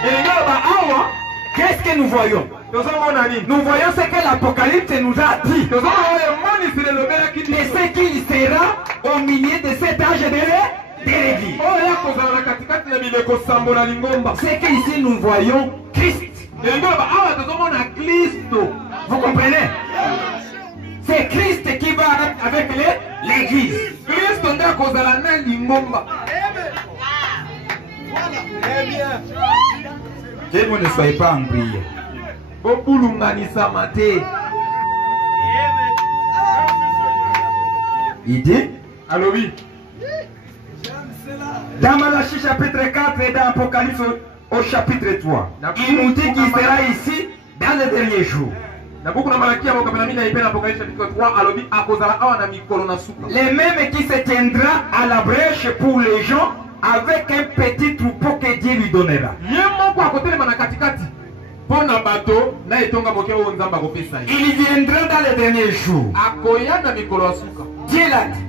Eyoba awa qu'est-ce que nous voyons? tozomona nini? Nous voyons ce que l'Apocalypse nous a dit. Tozomona oyo emonisi lelobelaki Et biso. ce qu'il sera au milieu de cet âge de de l'église. C'est C'est qu'ici nous voyons Christ. Vous comprenez? C'est Christ qui va avec l'église. Que vous ne soyez pas en prière. Il dit, alors oui, dans Malachie chapitre 4 et dans Apocalypse au chapitre 3, il nous dit qu'il sera ici dans les derniers jours. Les mêmes qui se tiendra à la brèche pour les gens avec un petit troupeau que Dieu lui donnera. Il viendra dans les derniers jours. Dieu l'a dit.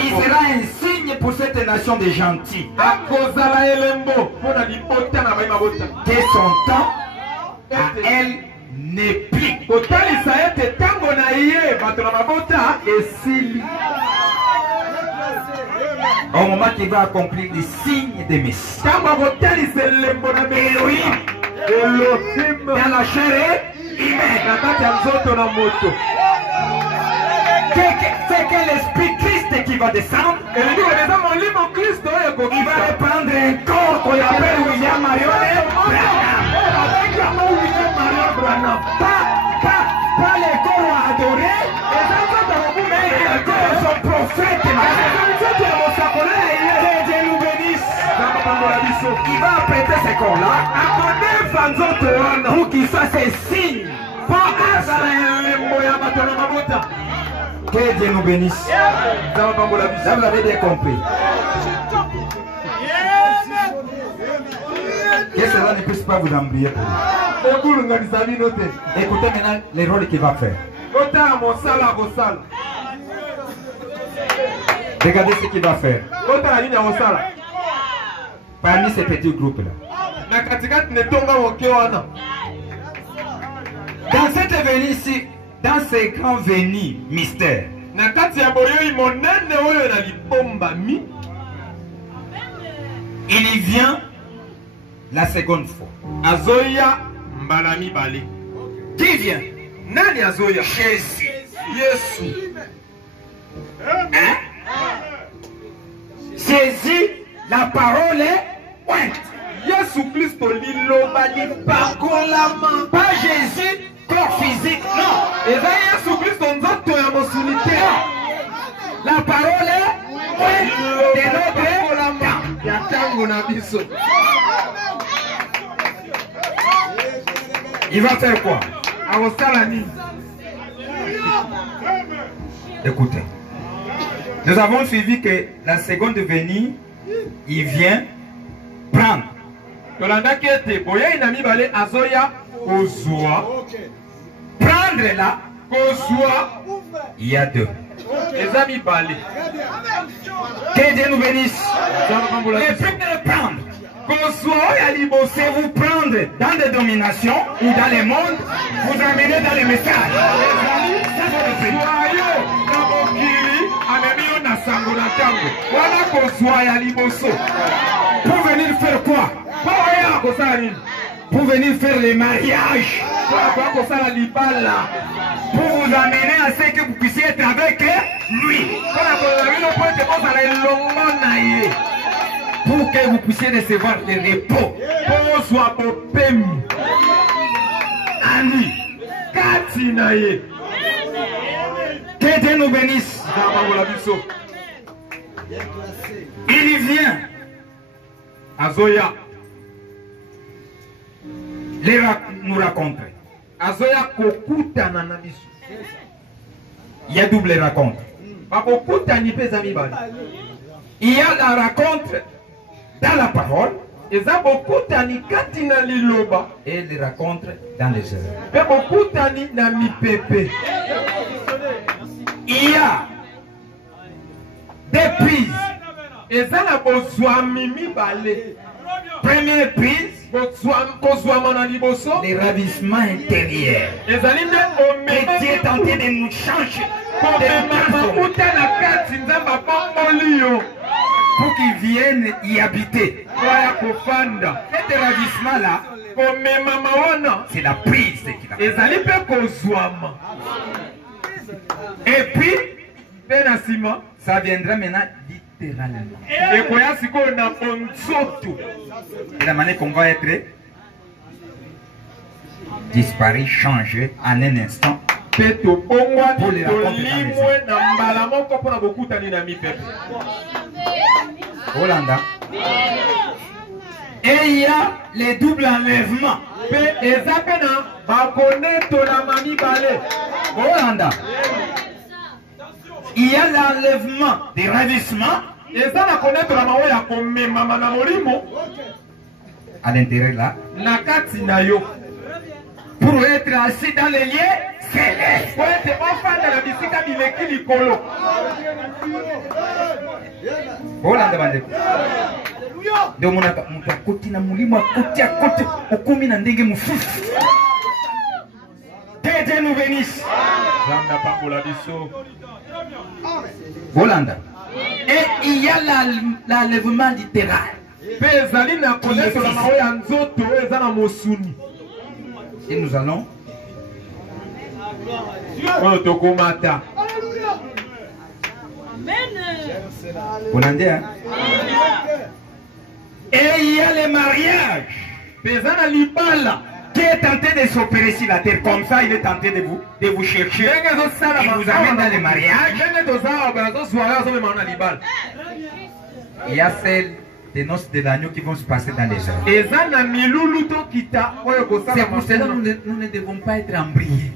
Il sera un signe pour cette nation de gentils. Que son temps à elle n'est plus. Au moment qu'il va accomplir les signes des Messie. Elohim dans la chair humaine. C'est que l'Esprit Christ qui va descendre. Il va reprendre un corps qu'on appelle William Marion Branham. Pas les corps adorés, mais les corps sont prophètes. Dieu nous bénisse. Il va apprêter ces corps-là pour qu'ils soient ces signes. Que Dieu nous bénisse. Vous l'avez bien compris. Que cela ne puisse pas vous embrouiller. Écoutez maintenant les rôles qu'il va faire. Regardez ce qu'il va faire. Parmi ces petits groupes-là. Dans cette venue ici, dans ces grands venues mystères, il y vient la seconde fois. Qui vient? Jésus. Hein? Jésus, la parole est pointe. Pas Jésus, corps physique, non. La parole est pointe de notre temps. Il va faire quoi? Écoutez. Nous avons suivi que la seconde venue, il vient prendre. Prendre là, il y a deux. Que Dieu nous bénisse. Le fait de prendre. C'est vous prendre dans des dominations ou dans les mondes, vous amener dans les messages. Pour venir faire quoi? Pour venir faire les mariages. Pour vous amener à ce que vous puissiez être avec lui. Pour que vous puissiez recevoir le repos. À lui. Que Dieu nous bénisse. Il vient. Nous raconter. Il y a double raconte. Il y a la raconte dans la parole et les raconte dans les œuvres. Il y a des prises. Première prise, les ravissements intérieurs. Et Dieu est en train de nous changer. pour qu'ils viennent y habiter. Cet ravissement-là, c'est la prise qu'il a. Et puis, ça viendra maintenant littéralement. Et la manière qu'on va être disparu, changé en un instant. Pour les rencontres Hollanda. Et il y a les doubles enlèvements. Hollanda. Il y a l'enlèvement des ravissements. À l'intérieur là. Pour être assis dans les lieux célestes. Hollanda bande. Ndio mtakoti na mulimo akoti akoti okumi na ndenge mufufu. Dieu nous bénisse. Hollanda. Et il y a l'enlèvement littéral. Et nous allons Hollandais, hein? Et il y a le mariage qui est tenté de s'opérer sur la terre. Comme ça, il est tenté de vous chercher. Il vous amène dans le mariage. Il y a celle des noces de l'agneau qui vont se passer dans les heures. C'est pour cela que nous ne devons pas être embrouillés.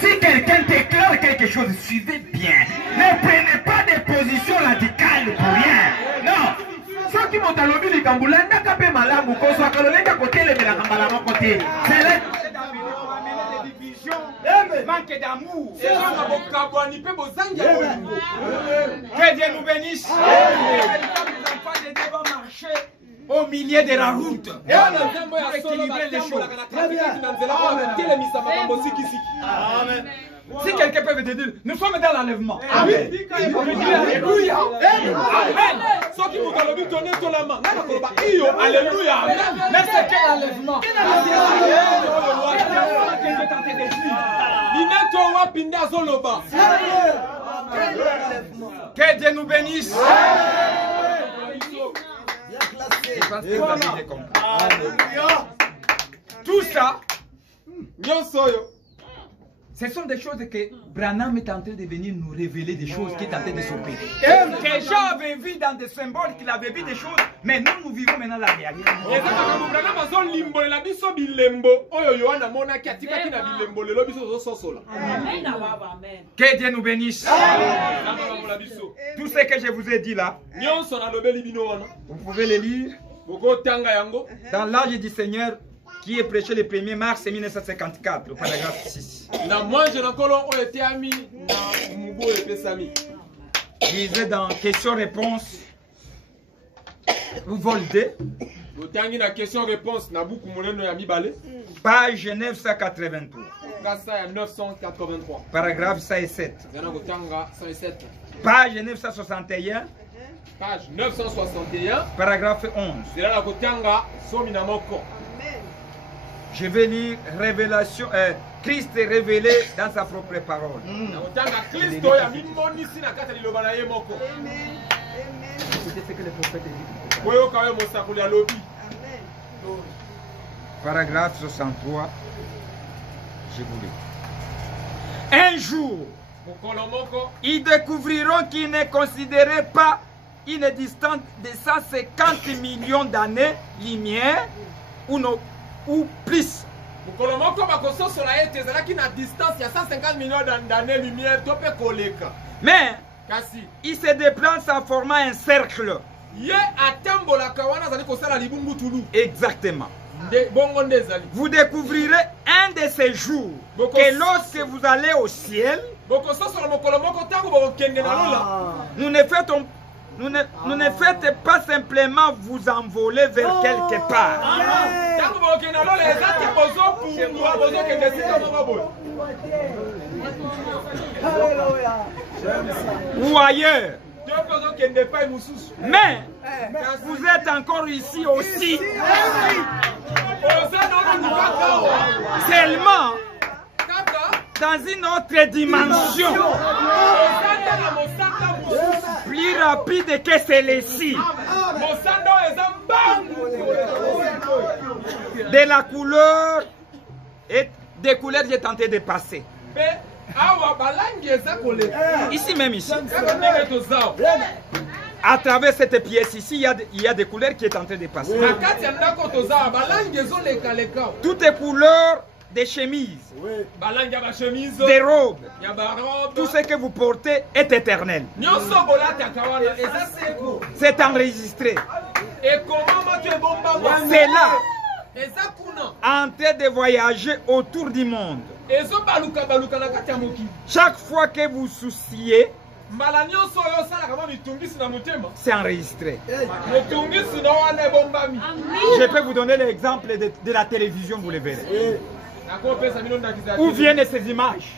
Si quelqu'un déclare quelque chose, suivez bien. Ne prenez pas de position radicale pour rien. Non. Manque d'amour. Que Dieu nous bénisse. Les enfants de Dieu vont marcher au milieu de la route pour équilibrer les choses. Amen. Si quelqu'un peut te dire, nous sommes dans l'enlèvement. Amen. Alléluia. Amen. Ceux qui vous ont donné ton main. Alléluia. Mais c'est quel enlèvement? Que Dieu nous bénisse. Tout ça, ce sont des choses que Branham est en train de venir nous révéler, des choses qui est en train de s'opérer. Les gens avaient vu dans des symboles qu'il avait vu des choses, mais nous vivons maintenant la réalité. Que Dieu nous bénisse. Tout ce que je vous ai dit là, vous pouvez le lire dans l'âge du Seigneur, qui est prêché le 1er mars 1954, le paragraphe 6. Lisez dans question-réponse, vous volez. Page 983. Paragraphe 107. Page 961. Page 961. Paragraphe 11. Je vais lire révélation, Christ est révélé dans sa propre parole. Écoutez ce que le prophète dit. Paragraphe 63. Je vous lis. Un jour, ils découvriront qu'ils ne considéraient pas une distance de 150 millions d'années-lumière ou plus. Mais il se déplace en formant un cercle. Exactement. Vous découvrirez un de ces jours que lorsque vous allez au ciel, nous ne faites pas simplement vous envoler vers quelque part. Ou ailleurs. Mais vous êtes encore ici aussi. Seulement dans une autre dimension. Plus rapide que celle-ci. De la couleur et des couleurs j'ai tenté de passer. Ici même ici. À travers cette pièce ici, il y a des couleurs qui est en train de passer. Toutes les couleurs des chemises, des robes, tout ce que vous portez est éternel. C'est enregistré. C'est là, en train de voyager autour du monde. Chaque fois que vous souciez, c'est enregistré. Je peux vous donner l'exemple de la télévision, vous le verrez. Où viennent ces images?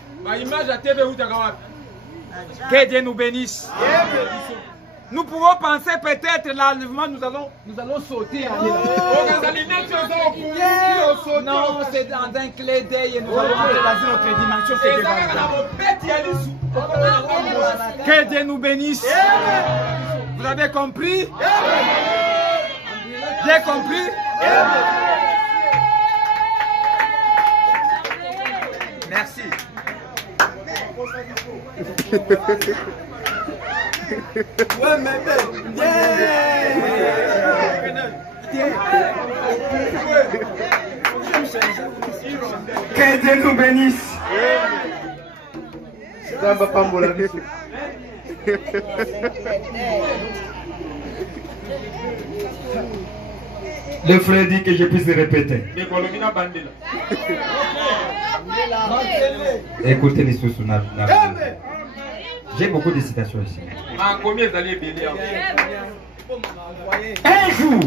Que Dieu nous bénisse. Nous pouvons penser peut-être l'enlèvement, nous allons sauter. Non, c'est dans un clé d'œil et nous allons entrer dans une autre dimension. Que Dieu nous bénisse. Vous avez compris? Bien compris? Merci. Que Dieu nous bénisse. Le frère dit que je puisse répéter. Écoutez les sources. J'ai beaucoup de citations ici. Un jour,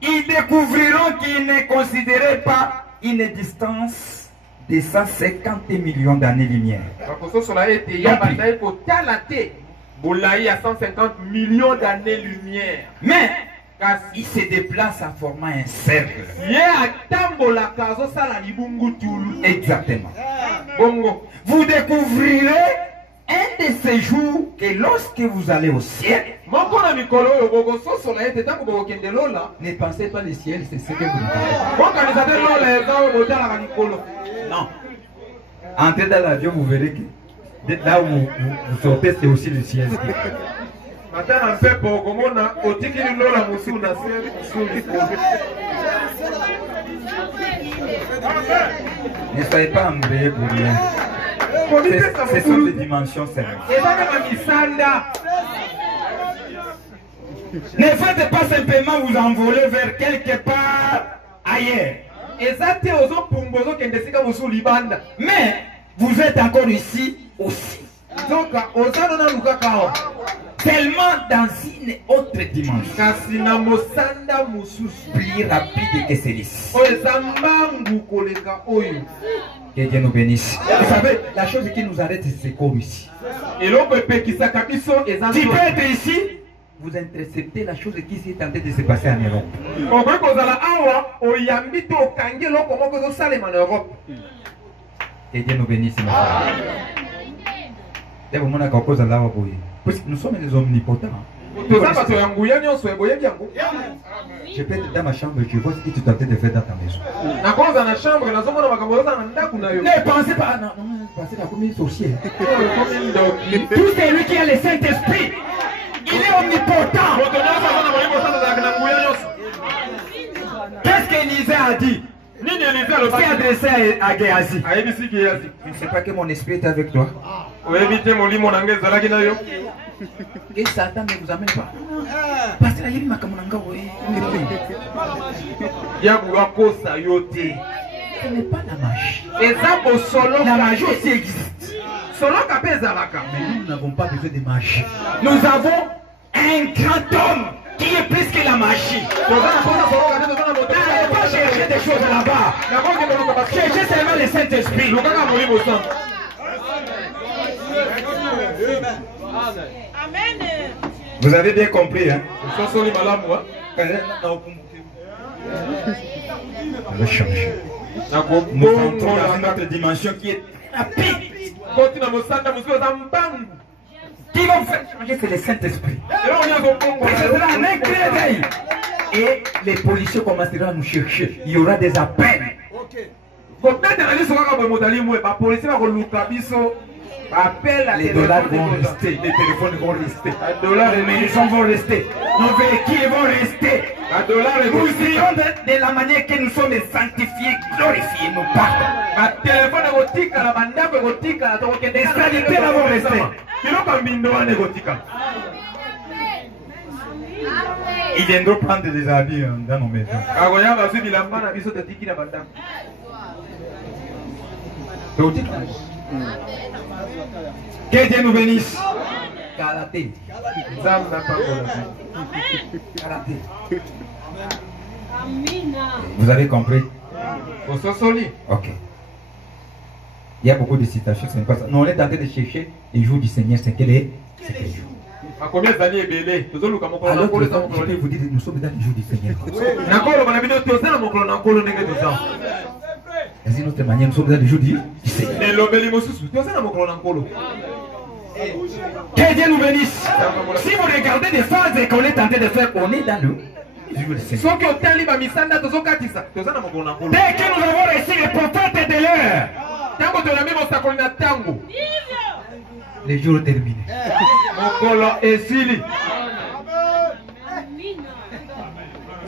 ils découvriront qu'ils ne considéraient pas une distance de 150 millions d'années-lumière. Mais il se déplace en formant un cercle. Exactement. Vous découvrirez un de ces jours que lorsque vous allez au ciel, ne pensez pas le ciel, c'est ce que vous dites. Non. Entrez dans l'avion, vous verrez que là où vous sortez, c'est aussi le ciel. Ne soyez pas embrouillés pour rien. Ce sont des dimensions sérieuses. Ne faites pas simplement vous envoler vers quelque part ailleurs. Mais vous êtes encore ici aussi. Tellement dans une autre dimension. Plus rapide que celle-ci. Que Dieu nous bénisse. Vous savez, la chose qui nous arrête, c'est ce corps ici. Tu peux être ici, vous interceptez la chose qui s'est tentée de se passer en Europe. Que Dieu nous bénisse. Nous sommes des omnipotents. Je peux être dans ma chambre, je vois ce que tu es en train de faire dans ta maison. Ne pensez pas, non, pensez pas comme une sorcière. Tout celui qui a le Saint-Esprit, il est omnipotent. Qu'est-ce qu'Élisée a dit? Qui est adressé à Géasi? Je ne sais pas que mon esprit est avec toi. Et Satan ne vous amène pas. Parce que il m'a comme un gars. Ce n'est pas la magie. La magie aussi existe. Mais nous n'avons pas besoin de magie. Nous avons un grand homme qui est plus que la magie. N'allez pas chercher des choses là-bas. Cherchez seulement le Saint-Esprit. Amen. Vous avez bien compris, hein? On va changer. Nous entrons dans une autre dimension qui est rapide. Qui va faire changer, c'est le Saint-Esprit. C'est cela en un clin d'œil. Et les policiers commenceront à nous chercher. Il y aura des appels. Les dollars vont rester, les téléphones vont rester, les maisons vont rester, nos véhicules vont rester. Nous irons de la manière que nous sommes sanctifiés, glorifiés, nous partons. Les salutaires vont rester. Ils viendront prendre des habits dans nos maisons. Que Dieu nous bénisse. Karaté. Karaté. Vous avez compris? Ok. Il y a beaucoup de citations, ce n'est pas ça. Non, on est en train de chercher les jours du Seigneur, c'est quel est? C'est quel jour? Alors, je vais vous dire, nous sommes dans les jours du Seigneur. C'est une autre manière, nous sommes dans les jours du Seigneur. Que Dieu nous bénisse. Si vous regardez des phases qu'on est en train de faire, on est dans le jour du Seigneur. Dès que nous avons reçu les prophètes de l'heure, les jours terminés.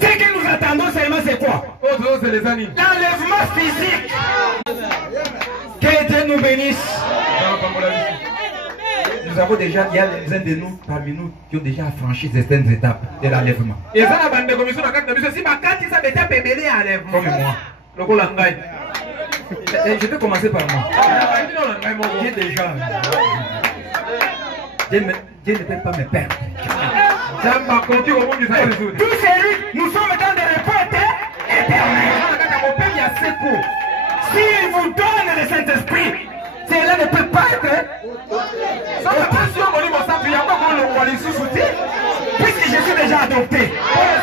Ce que nous attendons seulement, c'est quoi? L'enlèvement physique. Que Dieu nous bénisse. Nous avons déjà, il y a les uns de nous, parmi nous, qui ont déjà franchi certaines étapes de l'enlèvement. Comme moi. Je vais commencer par moi. J'ai déjà. Dieu ne peut pas me perdre. Tout celui, nous sommes dans des réponses éternelles. S'il vous donne le Saint-Esprit, cela ne peut pas être. Puisque je suis déjà adopté.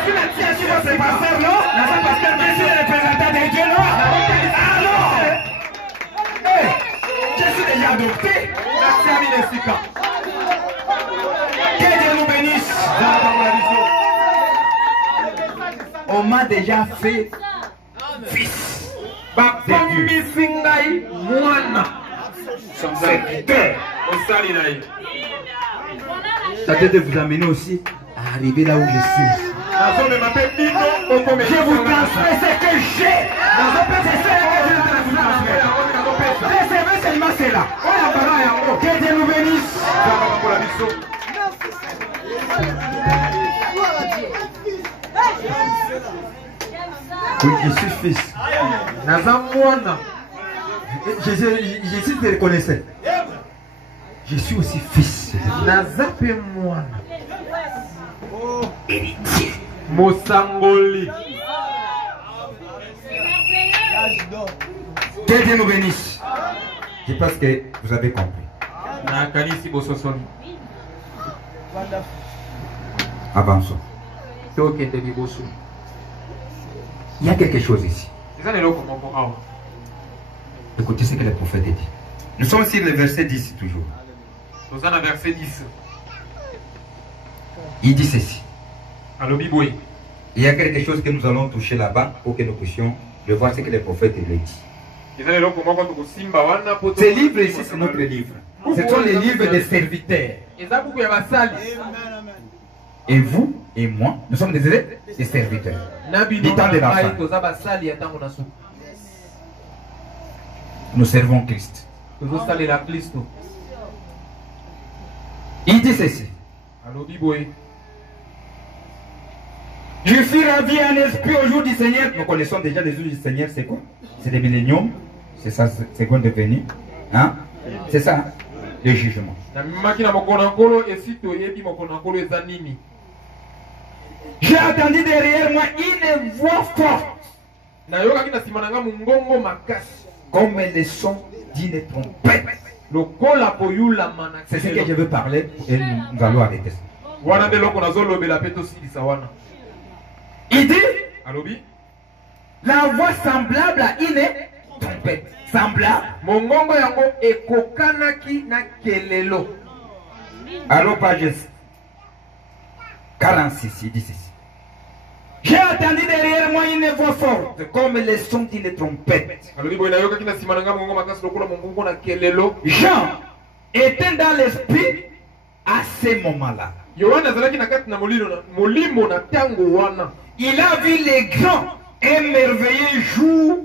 Si votre pasteur là, je suis le représentant de Dieu là. Alors, je suis déjà adopté. Que Dieu nous bénisse. On m'a déjà fait fils. Son serviteur. Ça peut vous amener aussi à arriver là où je suis. Je vous transmets ce que j'ai. Recevez seulement cela. Que Dieu nous bénisse. Oui, je suis fils. Jésus te reconnaissait. Je suis aussi fils. Héritier. Mosangoli. Que Dieu nous bénisse. Je pense que vous avez compris. Avançons. Il y a quelque chose ici. Écoutez ce que le prophète dit. Nous sommes sur le verset 10 toujours. Il dit ceci. Il y a quelque chose que nous allons toucher là-bas pour que nous puissions de voir ce que le prophète lui dit. Ces livres ici, c'est notre livre. Ce sont les livres des serviteurs. Et vous et moi, nous sommes des serviteurs. Du temps de la fin. Nous servons Christ. Il dit ceci. Je suis ravi en esprit au jour du Seigneur. Nous connaissons déjà les jours du Seigneur, c'est quoi? C'est les milléniums. C'est ça, seconde venue. Hein? C'est ça, hein? Le jugement. J'ai entendu derrière moi une voix forte comme le son d'une trompette. lokola koyulama na C'est ce que kelelo. je veux parler et nous allons arrêter ça. Wana nde loko nazolobela pe tosilisa wana. Il dit, Alobi la voix semblable à une trompette. Semblable. mongongo yango ekokanaki na kelelo. Alors, page 46, il dit ceci. J'ai entendu derrière moi une voix forte, comme le son d'une trompette. Alobi boye nayokaki na nsima na ngai mongongo makasi lokola mongongo na kelelo. Jean était dans l'esprit à ce moment-là. Yohana azalaki na kati na molimo na ntango wana. Il a vu les grands et merveilleux jours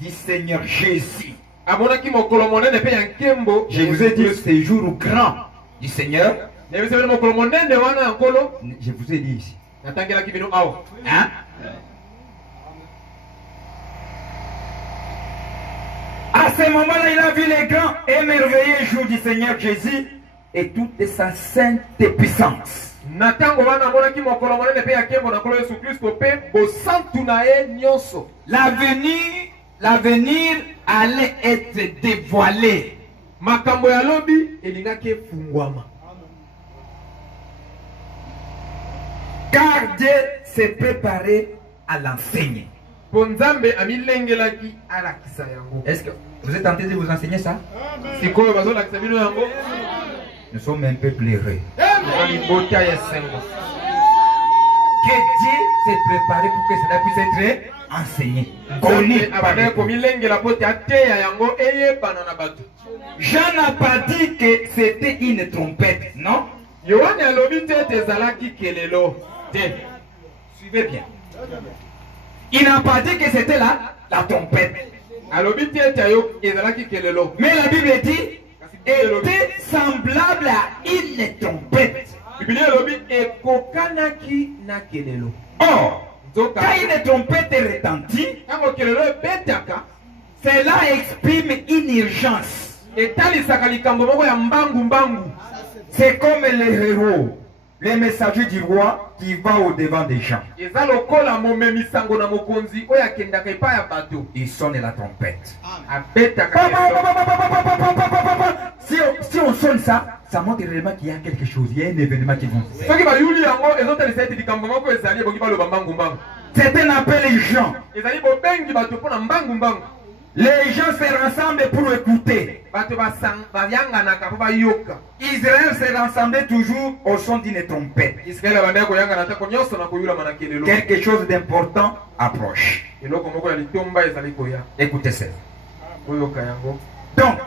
du Seigneur Jésus. Amonaki mokolo monene pe ya nkembo. Je vous ai dit ces jours grands du Seigneur. Nebisebele mokolo monene wana ya nkolo. Je vous ai dit ici. Natangelaki bino awa. Hein? À ce moment-là, il a vu les grands et merveilleux jours du Seigneur Jésus et toute sa sainte puissance. Na ntango wana amonaki mokolo monene pe ya nkembo na nkolo Yesu Kristo pe bosantu na ye nyonso. L'avenir allait être dévoilé. Makambo ya lobi elingaki efungwama. Car Dieu s'est préparé à l'enseigner. Po Nzambe amilengelaki alakisa yango. Est-ce que vous êtes tenté de vous enseigner ça? Sikoyo bazolakisa bino yango. Nous sommes un peu pleureux. Ezali bota ya sengo. Que Dieu s'est préparé pour que cela puisse être enseigné. Connu Nzambe par abandaki les peuples. komilengela po te ateya yango eyebana na bato. Jean n'a pas dit que c'était une trompette, non? Yohane alobi te ete ezalaki kelelo te. Suivez bien. Il n'a pas dit que c'était la trompette. Alobi te ete ayo ezalaki kelelo. Mais la Bible dit était semblable à une trompette. Biblia alobi ekokanaki na kelelo. Or, Nzoka quand une trompette retentit, ntango kelelo ebetaka cela exprime une urgence. etalisaka likambo moko ya mbangu. C'est comme le héros, le messager du roi qui va au-devant des gens. Eza lokola momemisango na mokonzi oyo akendaka epai ya bato. Il sonne la trompette. Abetaka kelelo. Si on sonne ça, ça montre réellement qu'il y a quelque chose, il y a un événement qui va se faire. soki bayuli yango ezotalisa ete likambo moko ezali ebongi baloba mbangu. C'est un appel urgent. Ezali bobengi bato mpona mbangu. Les gens se rassemblent pour écouter. Bato bayanganaka mpo bayoka. Israël se rassemblait toujours au son d'une trompette. Israeli abandaki koyangana ntango nyonso na koyulama na kelelo. Quelque chose d'important approche. Eloko moko ya litomba ezali koya. Écoutez ça. Koyoka yango. Donc,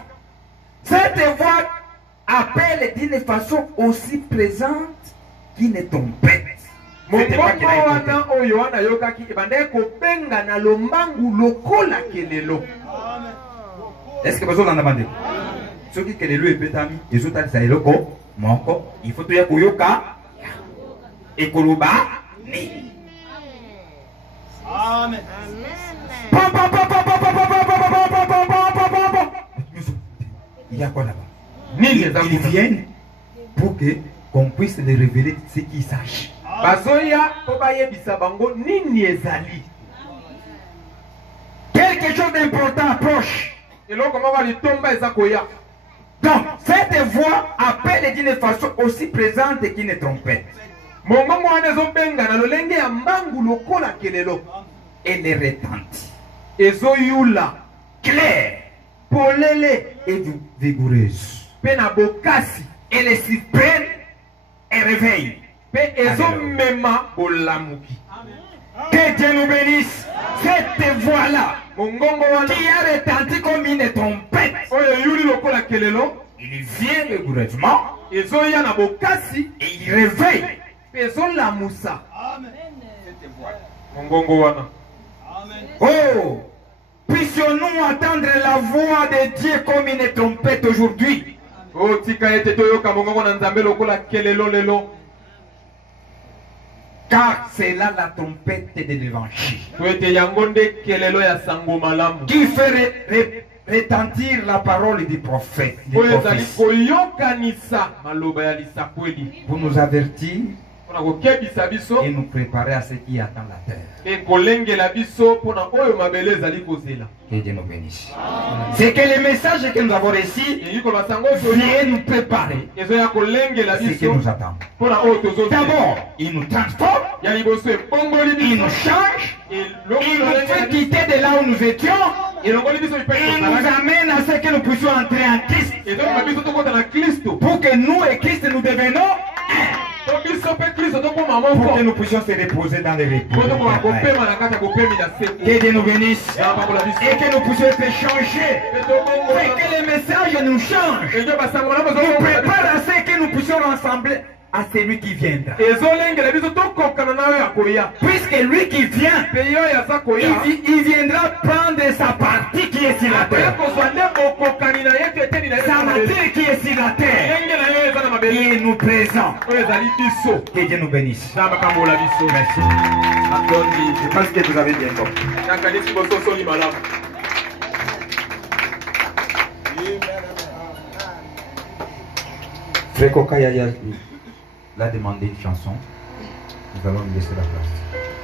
cette voix appelle d'une façon aussi présente qu'une trompette. C'était pas qu'il a Mongongo écouté. wana oyo wana yokaki ebandaki kobenga na lombangu lokola kelelo. Est-ce que vous avez demandé? Ce qui est le pétami, et ce qui est le co, monko, il faut que vous yoka et koloba ni. Amen. Il y a quoi là-bas? Nini Ils ezakuna. viennent pour qu'on puisse les révéler ce qu'ils sachent. Bazoya po bayebisa bango nini ezali. Quelque chose d'important approche. Eloko moko ya litomba eza koya. Donc, cette voix appelle d'une façon aussi présente qu'une trompette. Mongongo wana ezobenga na lolenge ya mbangu lokola kelelo. Elle retentit. Ezoyula Claire polele et vigoureuse. pe na bokasi. Elle s'y prenne et réveille. Pe ezomema bolamuki. Que Dieu nous bénisse. Cette voix-là, Mongongo wana qui a retenti comme une trompette, oyo yuli lokola kelelo. il vient rigoureusement Ezoya na bokasi et il réveille. pe ezolamusa. Amen. Mongongo wana. Amen. Oh, puissions-nous entendre la voix de Dieu comme une trompette aujourd'hui. O tika ete toyoka mongongo na Nzambe lokola kelelo lelo. Car c'est là la trompette de l'évangile To ete yango nde kelelo ya sango malamu. qui fait retentir la parole du prophète, du Oyo ezali prophète, koyokanisa maloba ya lisakweli. pour nous avertir et nous préparer à ce qui attend la terre. Que Dieu nous bénisse. C'est que les messages que nous avons reçus viennent nous préparer ce que nous attend. D'abord, il nous transforme, il nous change, il nous fait quitter de là où nous étions, il nous amène à ce que nous puissions entrer en Christ. Pour que nous et Christ nous devenons pour que nous puissions se reposer dans les repos. Que Dieu nous bénisse et que nous puissions être changés. Et que les messages nous changent. Nous prépare à ce que nous puissions ressembler à celui qui viendra. Puisque lui qui vient, il viendra prendre sa partie qui est sur la terre. Sa matière qui est sur la terre. Il est nous présent. Que Dieu nous bénisse. Merci. Je pense que vous avez bien compris. Frère Kokaya l'a demandé une chanson. Nous allons lui laisser la place.